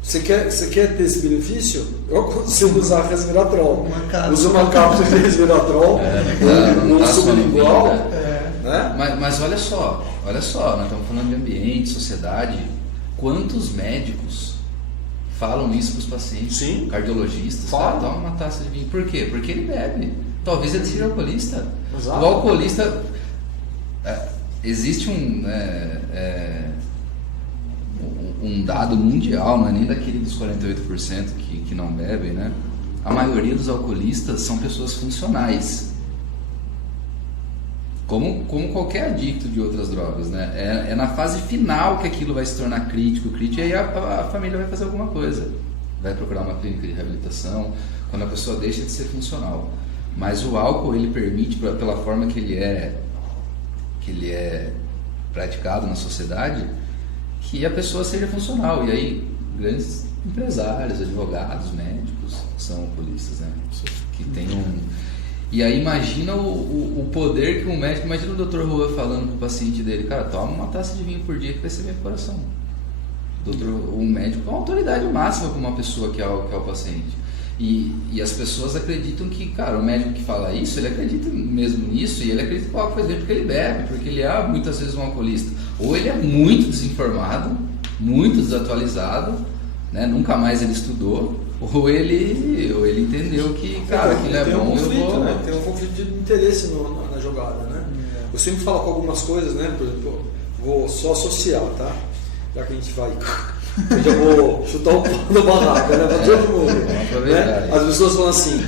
Você quer ter esse benefício? Eu aconselho usar resveratrol. Usa uma cápsula de resveratrol, um sublingual. Né? Mas olha só, nós estamos falando de ambiente, sociedade. Quantos médicos falam isso para os pacientes? Sim. Cardiologistas, toma uma taça de vinho. Por quê? Porque ele bebe. Talvez ele seja alcoolista. Exato. O alcoolista, existe um dado mundial, não é nem daquele dos 48% que não bebem, né? A maioria dos alcoolistas são pessoas funcionais. Como qualquer adicto de outras drogas, né? É na fase final que aquilo vai se tornar crítico, e aí a família vai fazer alguma coisa. Vai procurar uma clínica de reabilitação, quando a pessoa deixa de ser funcional. Mas o álcool, ele permite, pela forma que ele é praticado na sociedade, que a pessoa seja funcional. E aí, grandes empresários, advogados, médicos são oculistas, né? Que tem E aí imagina o poder que um médico... Imagina o Dr. Juan falando pro paciente dele, cara, toma uma taça de vinho por dia que vai ser bem pro coração. O médico é uma autoridade máxima para uma pessoa que é o paciente. E as pessoas acreditam que, cara, o médico que fala isso, ele acredita mesmo nisso, e ele acredita que o álcool faz bem porque ele bebe, porque ele é muitas vezes um alcoolista. Ou ele é muito desinformado, muito desatualizado, né? Nunca mais ele estudou, ou ele entendeu que, cara, aquilo é bom, Tem um conflito de interesse na jogada, né? Eu sempre falo com algumas coisas, né? Por exemplo, vou só associar, tá? Já que a gente vai... Eu já vou chutar o pau da barraca, né? Pra todo mundo. Né? As pessoas falam assim...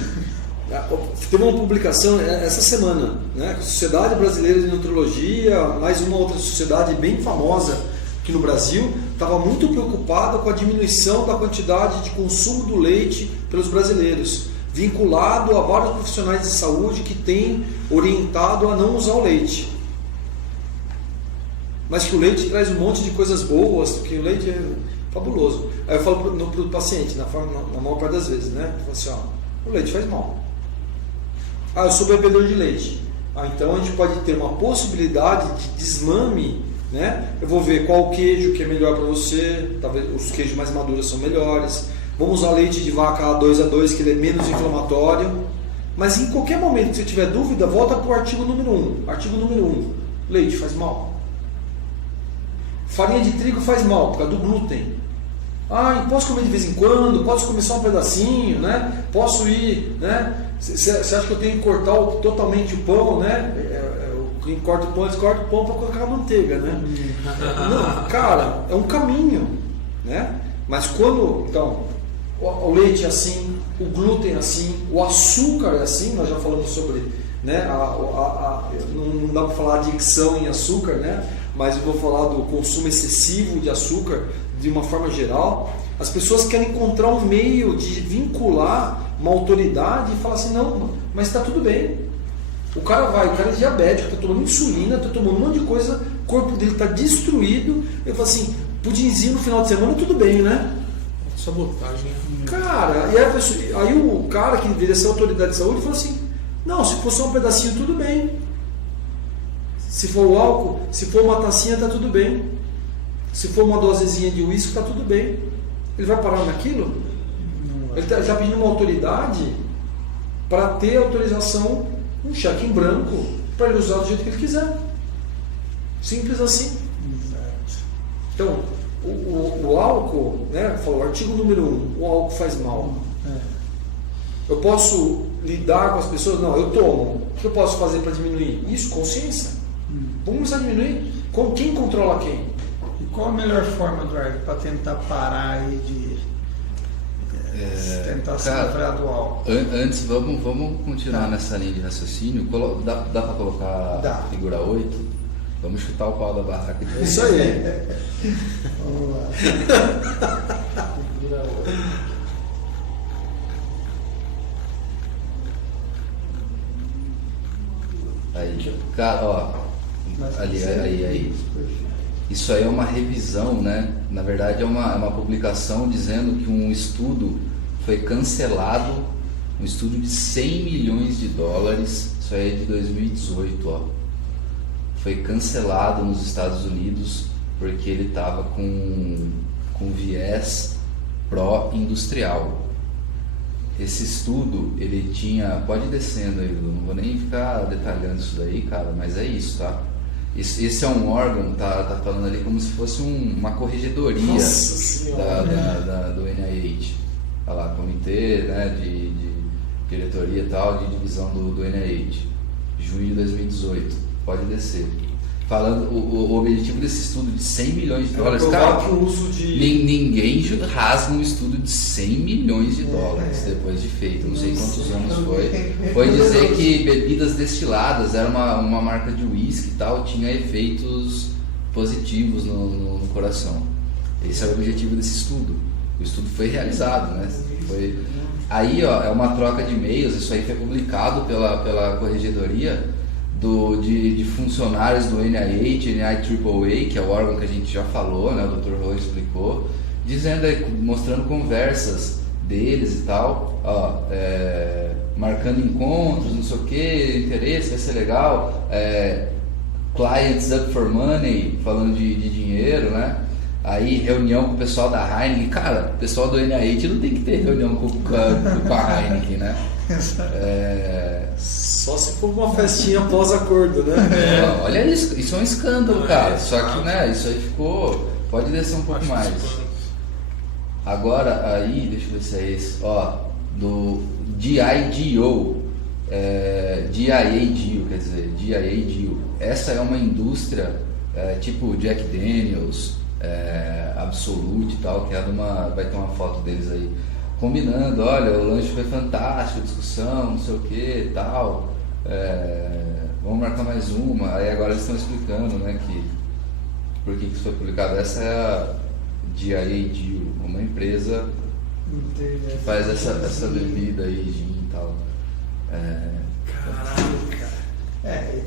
Teve uma publicação essa semana, né? Sociedade Brasileira de Nutrologia, mais uma outra sociedade bem famosa aqui no Brasil, estava muito preocupada com a diminuição da quantidade de consumo do leite pelos brasileiros, vinculado a vários profissionais de saúde que têm orientado a não usar o leite. Mas que o leite traz um monte de coisas boas, que o leite é fabuloso. Aí eu falo para o paciente, na maior parte das vezes, né? Eu falo assim, ó, o leite faz mal. Eu sou bebedor de leite. Então a gente pode ter uma possibilidade de desmame, né? Eu vou ver qual queijo que é melhor para você, talvez os queijos mais maduros são melhores. Vamos usar leite de vaca A2A2, que ele é menos inflamatório. Mas em qualquer momento que você tiver dúvida, volta para o artigo número 1. Artigo número 1. Leite faz mal. Farinha de trigo faz mal, por causa do glúten. E posso comer de vez em quando, posso comer só um pedacinho, né? Posso ir, né? Você acha que eu tenho que cortar totalmente o pão, né? Quem corta o pão, eles cortam o pão para colocar a manteiga, né? Não, cara, é um caminho, né? Mas quando, então, o leite é assim, o glúten é assim, o açúcar é assim, nós já falamos sobre, né? Não dá para falar adicção em açúcar, né? Mas eu vou falar do consumo excessivo de açúcar de uma forma geral. As pessoas querem encontrar um meio de vincular uma autoridade e falar assim, não, mas está tudo bem. O cara é diabético, está tomando insulina, está tomando um monte de coisa, o corpo dele está destruído. Eu falo assim, pudinzinho no final de semana, tudo bem, né? Sabotagem. Cara, e aí o cara que deveria ser autoridade de saúde falou assim, não, se for só um pedacinho, tudo bem. Se for o álcool, se for uma tacinha, está tudo bem. Se for uma dosezinha de uísque, está tudo bem. Ele vai parar naquilo? Ele está pedindo uma autoridade para ter autorização, um cheque em branco, para ele usar do jeito que ele quiser. Simples assim. Então, o álcool, né, falou, artigo número 1, o álcool faz mal. Eu posso lidar com as pessoas? Não, eu tomo. O que eu posso fazer para diminuir? Isso, consciência. Vamos começar a diminuir? Quem controla quem? E qual a melhor forma, Eduardo, para tentar parar aí de tentar se livrar do álcool? Antes, vamos continuar nessa linha de raciocínio. Dá para colocar a figura 8? Vamos chutar o pau da barraca. Isso aí. Vamos lá. Figura 8. Aí, cara, ó. Aí. Isso aí é uma revisão, né? Na verdade é uma publicação dizendo que um estudo foi cancelado, um estudo de 100 milhões de dólares, isso aí é de 2018, ó. Foi cancelado nos Estados Unidos porque ele estava com viés pró-industrial. Esse estudo, ele tinha... Pode ir descendo aí, não vou nem ficar detalhando isso daí, cara, mas é isso, tá? Esse é um órgão, tá falando ali como se fosse uma corregedoria do NIH. Olha lá, comitê, né, de diretoria e tal, de divisão do NIH. Junho de 2018. Pode descer. Falando, o objetivo desse estudo de 100 milhões de dólares, cara, que o uso de... ninguém rasga um estudo de 100 milhões de dólares depois de feito, não sei quantos anos foi. Foi dizer que bebidas destiladas, era uma marca de uísque e tal, tinha efeitos positivos no coração. Esse é o objetivo desse estudo. O estudo foi realizado, né? Aí, ó, é uma troca de e-mails, isso aí foi publicado pela corregedoria de funcionários do NIH, NIAAA, que é o órgão que a gente já falou, né, o Dr. Roy explicou, dizendo, mostrando conversas deles e tal, marcando encontros, não sei o que, interesse, vai ser legal, clients up for money, falando de dinheiro, né? Aí reunião com o pessoal da Heineken, cara, o pessoal do NIH não tem que ter reunião com a Heineken, né? Só se for uma festinha pós-acordo, né? Não, olha isso é um escândalo, cara. Só que, né, isso aí ficou. Pode descer um pouco mais. Agora, aí, deixa eu ver se é esse. Ó, do DIAGO. DIAGO, quer dizer, DIAGO. Essa é uma indústria tipo Jack Daniels, Absolute e tal, que vai ter uma foto deles aí. Combinando, olha, o lanche foi fantástico, discussão, não sei o que e tal, vamos marcar mais uma. Aí agora eles estão explicando, né, por que isso foi publicado. Essa é a DIAGO, uma empresa que faz essa bebida aí, gin e tal. Caralho, cara.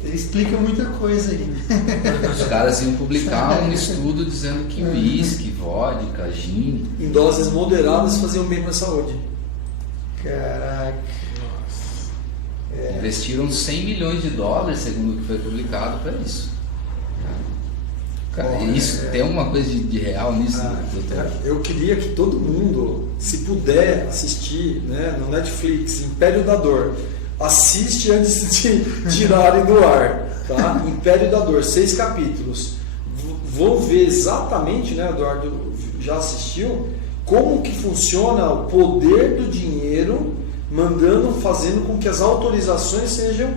Explica muita coisa aí, né? Os caras iam publicar um estudo dizendo que uísque, vodka, gin, Em doses moderadas faziam bem para a saúde. Caraca. investiram 100 milhões de dólares, segundo o que foi publicado, para isso. Cara, isso tem alguma coisa de real nisso, doutor? Eu queria que todo mundo, se puder assistir, né, no Netflix, Império da Dor, assiste antes de tirarem do ar, tá? Império da Dor, 6 capítulos. Vou ver exatamente, né, Eduardo já assistiu, como que funciona o poder do dinheiro fazendo com que as autorizações sejam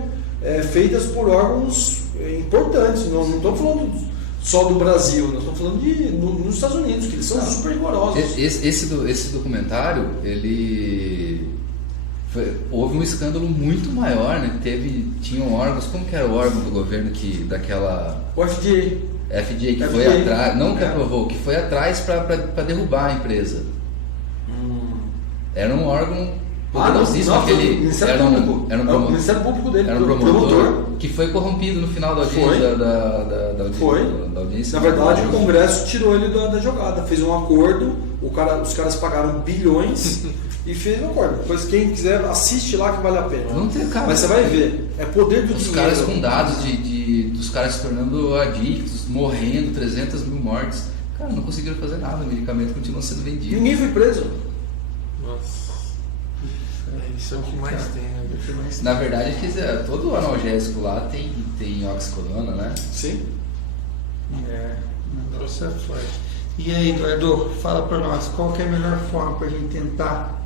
feitas por órgãos importantes. Não estou falando só do Brasil, nós estamos falando nos Estados Unidos, que eles são super rigorosos. Esse documentário, houve um escândalo muito maior, né? Tinham órgãos, como que era o órgão do governo O FDA. que foi atrás, não que aprovou, que foi atrás para derrubar a empresa. Era um órgão poderosíssimo, Ministério Público. O Ministério Público dele, era um promotor que foi corrompido no final da audiência. Da audiência. Na verdade, o Congresso tirou ele da jogada, fez um acordo, os caras pagaram bilhões e fez um acordo. Depois, quem quiser, assiste lá que vale a pena. Não tem, cara. Mas você vai ver, é poder do dinheiro. Os caras com dados dos caras se tornando adictos, morrendo, 300 mil mortes. Cara, não conseguiram fazer nada, o medicamento continua sendo vendido. Ninguém foi preso. Nossa. Isso é o que mais tem, né? Na verdade, todo analgésico lá tem oxicodona, né? Sim. O negócio é forte. E aí, Eduardo, fala pra nós, qual que é a melhor forma pra gente tentar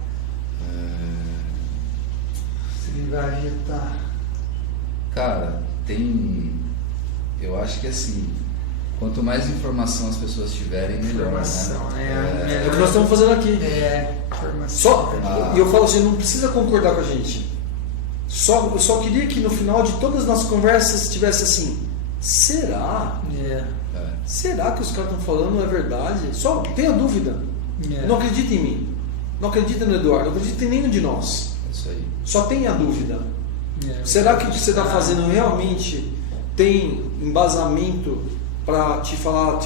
se livrar de agitar? Cara, eu acho que assim, quanto mais informação as pessoas tiverem, melhor. Informação, né? É o que nós estamos fazendo aqui. Informação. E eu falo assim, não precisa concordar com a gente. Eu só queria que no final de todas as nossas conversas tivesse assim, será? Será que os caras estão falando é verdade? Só tenha dúvida. Não acredita em mim. Não acredita no Eduardo. Não acredita em nenhum de nós. É isso aí. Só tenha dúvida. Será que o que você está fazendo realmente tem embasamento para te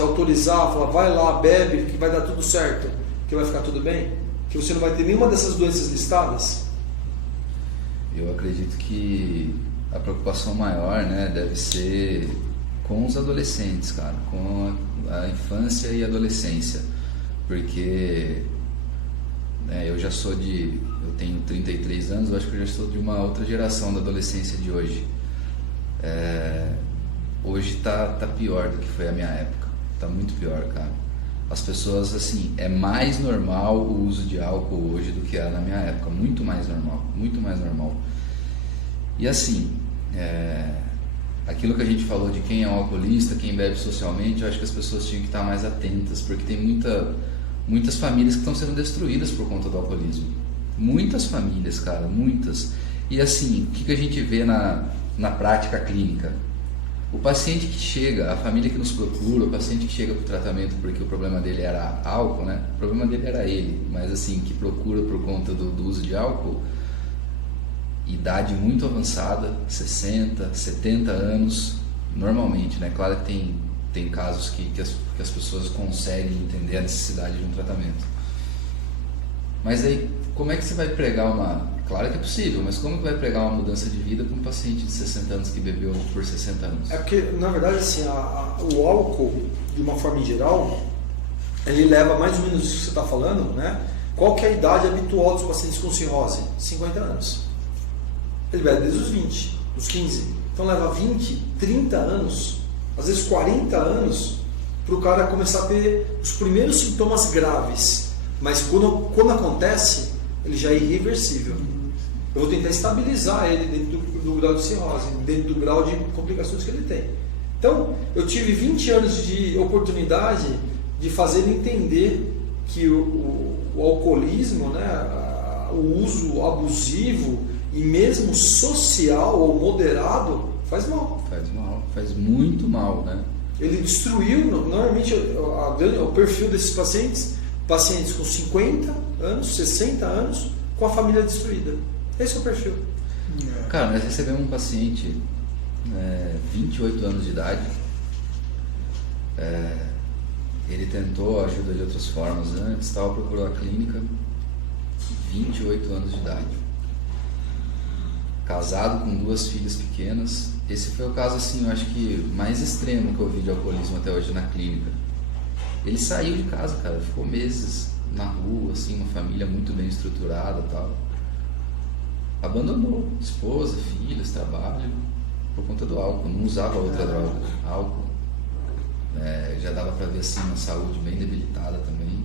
autorizar, falar, vai lá, bebe, que vai dar tudo certo, que vai ficar tudo bem? Que você não vai ter nenhuma dessas doenças listadas? Eu acredito que a preocupação maior, né, deve ser com os adolescentes, cara, com a infância e adolescência, porque eu tenho 33 anos, eu acho que eu já sou de uma outra geração da adolescência de hoje. Hoje tá pior do que foi a minha época, tá muito pior, cara. As pessoas, assim, é mais normal o uso de álcool hoje do que era na minha época, muito mais normal. E assim, aquilo que a gente falou de quem é um alcoolista, quem bebe socialmente, eu acho que as pessoas tinham que estar mais atentas, porque tem muitas famílias que estão sendo destruídas por conta do alcoolismo. Muitas famílias, cara, muitas. E assim, o que a gente vê na prática clínica? O paciente que chega, a família que nos procura, o paciente que chega para o tratamento porque o problema dele era álcool, né? O problema dele era ele, mas assim, que procura por conta do uso de álcool, idade muito avançada, 60, 70 anos, normalmente, né? Claro que tem casos que as pessoas conseguem entender a necessidade de um tratamento. Mas aí, como é que você vai pregar Claro que é possível, mas como que vai pregar uma mudança de vida para um paciente de 60 anos que bebeu por 60 anos? É porque, na verdade, assim, o álcool, de uma forma em geral, ele leva mais ou menos isso que você está falando, né? Qual que é a idade habitual dos pacientes com cirrose? 50 anos. Ele bebe desde os 20, os 15. Então leva 20, 30 anos, às vezes 40 anos, para o cara começar a ter os primeiros sintomas graves. Mas quando acontece, ele já é irreversível. Eu vou tentar estabilizar ele dentro do grau de cirrose, dentro do grau de complicações que ele tem. Então, eu tive 20 anos de oportunidade de fazer ele entender que o alcoolismo, né, o uso abusivo e mesmo social ou moderado faz mal. Faz mal, faz muito mal, né? Ele destruiu, normalmente, o perfil desses pacientes com 50 anos, 60 anos, com a família destruída. Esse é o perfil. Cara, nós recebemos um paciente, 28 anos de idade. Ele tentou ajuda de outras formas antes, procurou a clínica, 28 anos de idade. Casado com 2 filhas pequenas. Esse foi o caso, assim, eu acho que mais extremo que eu vi de alcoolismo até hoje na clínica. Ele saiu de casa, cara, ficou meses na rua, assim, uma família muito bem estruturada e tal. Abandonou esposa, filhos, trabalho, por conta do álcool. Não usava outra droga, álcool. Já dava para ver, assim, uma saúde bem debilitada também.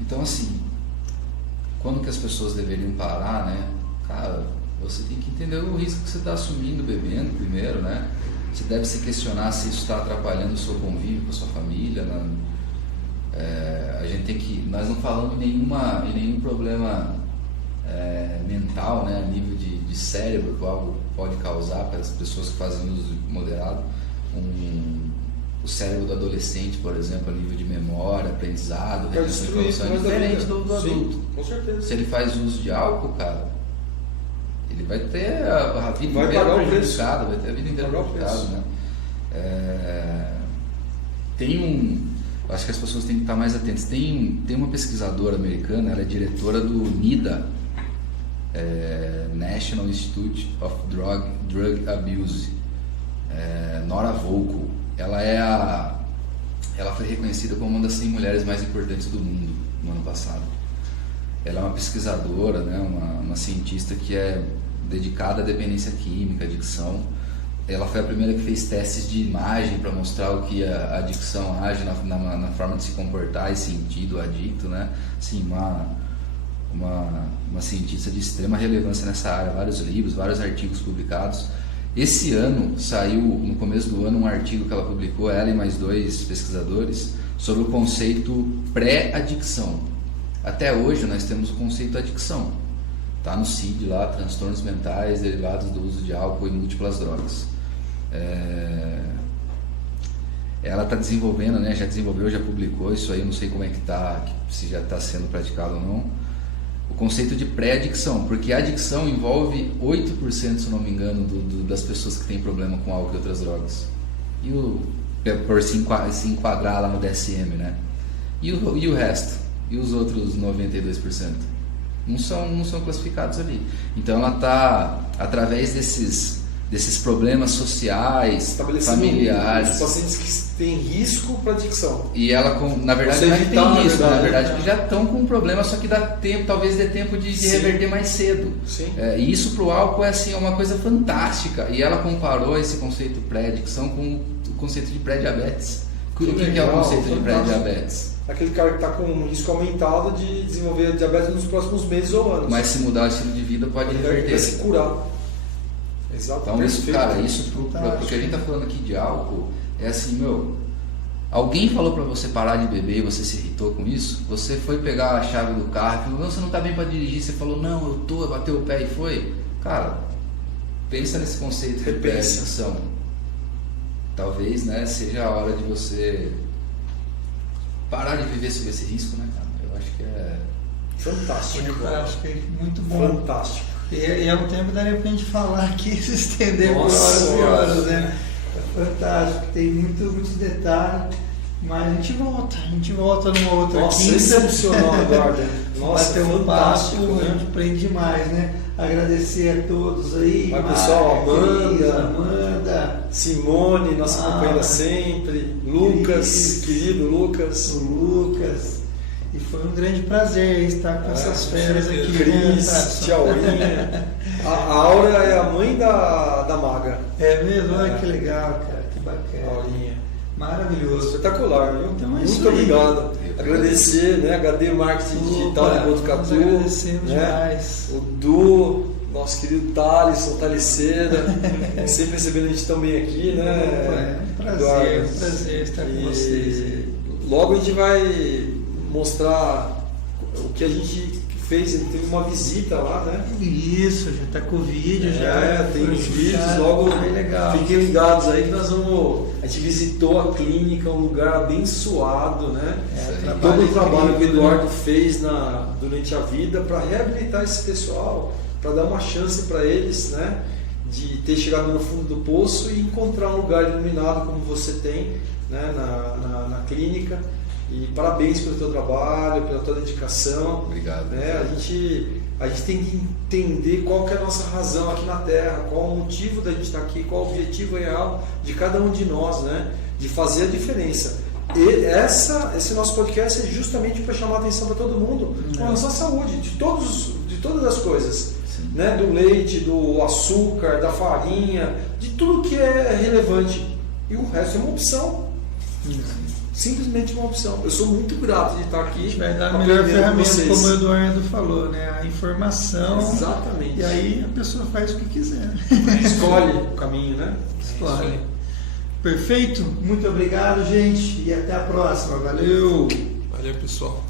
Então, assim, quando que as pessoas deveriam parar, né? Cara, você tem que entender o risco que você está assumindo bebendo primeiro, né? Você deve se questionar se isso está atrapalhando o seu convívio com a sua família, né? A gente tem que... Nós não falamos em nenhum problema mental, né? A nível de cérebro, que algo pode causar para as pessoas que fazem uso moderado. O cérebro do adolescente, por exemplo, a nível de memória, aprendizado, retenção de informação, é diferente do adulto. Sim, com certeza. Se ele faz uso de álcool, cara, ele vai ter a vida inteira prejudicada, vai ter a vida inteira prejudicada, né? Acho que as pessoas têm que estar mais atentas. Tem uma pesquisadora americana, ela é diretora do NIDA, National Institute of Drug Abuse, Nora Volkow. Ela foi reconhecida como uma das 100 mulheres mais importantes do mundo no ano passado. Ela é uma pesquisadora, né, uma cientista que é dedicada à dependência química, adicção. Ela foi a primeira que fez testes de imagem para mostrar o que a adicção age na forma de se comportar e sentir do adicto, né? Assim, uma cientista de extrema relevância nessa área, vários livros, vários artigos publicados. Esse ano saiu, no começo do ano, um artigo que ela publicou, ela e mais 2 pesquisadores, sobre o conceito pré-adicção. Até hoje nós temos o conceito adicção. Está no CID lá, transtornos mentais derivados do uso de álcool e múltiplas drogas. Ela está desenvolvendo, né, já desenvolveu, já publicou isso aí, não sei como é que está, se já está sendo praticado ou não, o conceito de pré-adicção, porque a adicção envolve 8%, se não me engano, das pessoas que têm problema com álcool e outras drogas. Por se enquadrar lá no DSM, né? E o resto? E os outros 92%? Não são classificados ali. Então ela está, através desses problemas sociais, familiares, os pacientes que têm risco para adicção. E ela, na verdade, não tem risco, na verdade, que já estão com um problema, só que dá tempo, talvez dê tempo de reverter mais cedo. E isso para o álcool é uma coisa fantástica. E ela comparou esse conceito pré-adicção com o conceito de pré-diabetes. O que é o conceito de pré-diabetes? Aquele cara que está com um risco aumentado de desenvolver diabetes nos próximos meses ou anos. Mas se mudar o estilo de vida pode reverter. Vai se curar. Exato. Então isso, cara, porque a gente está falando aqui de álcool, é assim, alguém falou para você parar de beber e você se irritou com isso? Você foi pegar a chave do carro e falou, não, você não está bem para dirigir, você falou, não, eu tô, bateu o pé e foi. Cara, pensa nesse conceito de pré-adicção. Talvez, né, seja a hora de você parar de viver sob esse risco, né, cara? Eu acho que Fantástico. Muito bom. Fantástico. E é um tempo que daria pra gente falar aqui, se estender por Nossa, horas e horas, né? É fantástico, tem muitos detalhes, mas a gente volta numa outra Nossa, quinta. excepcional, Eduardo. Nossa, bater um fantástico, papo, a né? gente aprende demais, né? Agradecer a todos aí. Vai, pessoal, Amanda, Simone, nossa companheira sempre, Lucas, querido Lucas. o Lucas. E foi um grande prazer estar com essas feras aqui. Cris, né, Tchauinha. A Aura é a mãe da Maga. É mesmo? Olha que legal, cara, que bacana. Aurinha. Maravilhoso. Espetacular, viu? Então é isso Muito aí. obrigado. Agradecer, né? HD Marketing Digital de Botucatu. Nós agradecemos né? demais. O Du, nosso querido Thaleson, Thaliceira, sempre recebendo a gente também aqui, né? É um prazer estar com vocês. Logo a gente vai mostrar o que a gente fez. Ele teve uma visita lá, né? Isso, já está com o vídeo, já. Tem Foi os vídeos, puxado, logo bem legal. fiquem ligados aí que nós vamos. A gente visitou a clínica, um lugar abençoado, né? Todo o trabalho que o Eduardo fez durante a vida para reabilitar esse pessoal, para dar uma chance para eles, né? De ter chegado no fundo do poço e encontrar um lugar iluminado como você tem, né? na clínica. E parabéns pelo teu trabalho, pela tua dedicação. Obrigado. Né? A gente tem que entender qual que é a nossa razão aqui na Terra, qual o motivo da gente estar aqui, qual o objetivo real de cada um de nós, né? De fazer a diferença. E esse nosso podcast é justamente para chamar a atenção para todo mundo com relação à saúde, de todas as coisas. Né? Do leite, do açúcar, da farinha, de tudo que é relevante. E o resto é uma opção. Simplesmente uma opção. Eu sou muito grato de estar aqui. A gente vai dar a melhor ferramenta, como o Eduardo falou, né? A informação. Exatamente. E aí a pessoa faz o que quiser. Escolhe o caminho, né? Escolhe. Perfeito? Muito obrigado, gente. E até a próxima. Valeu! Valeu, pessoal.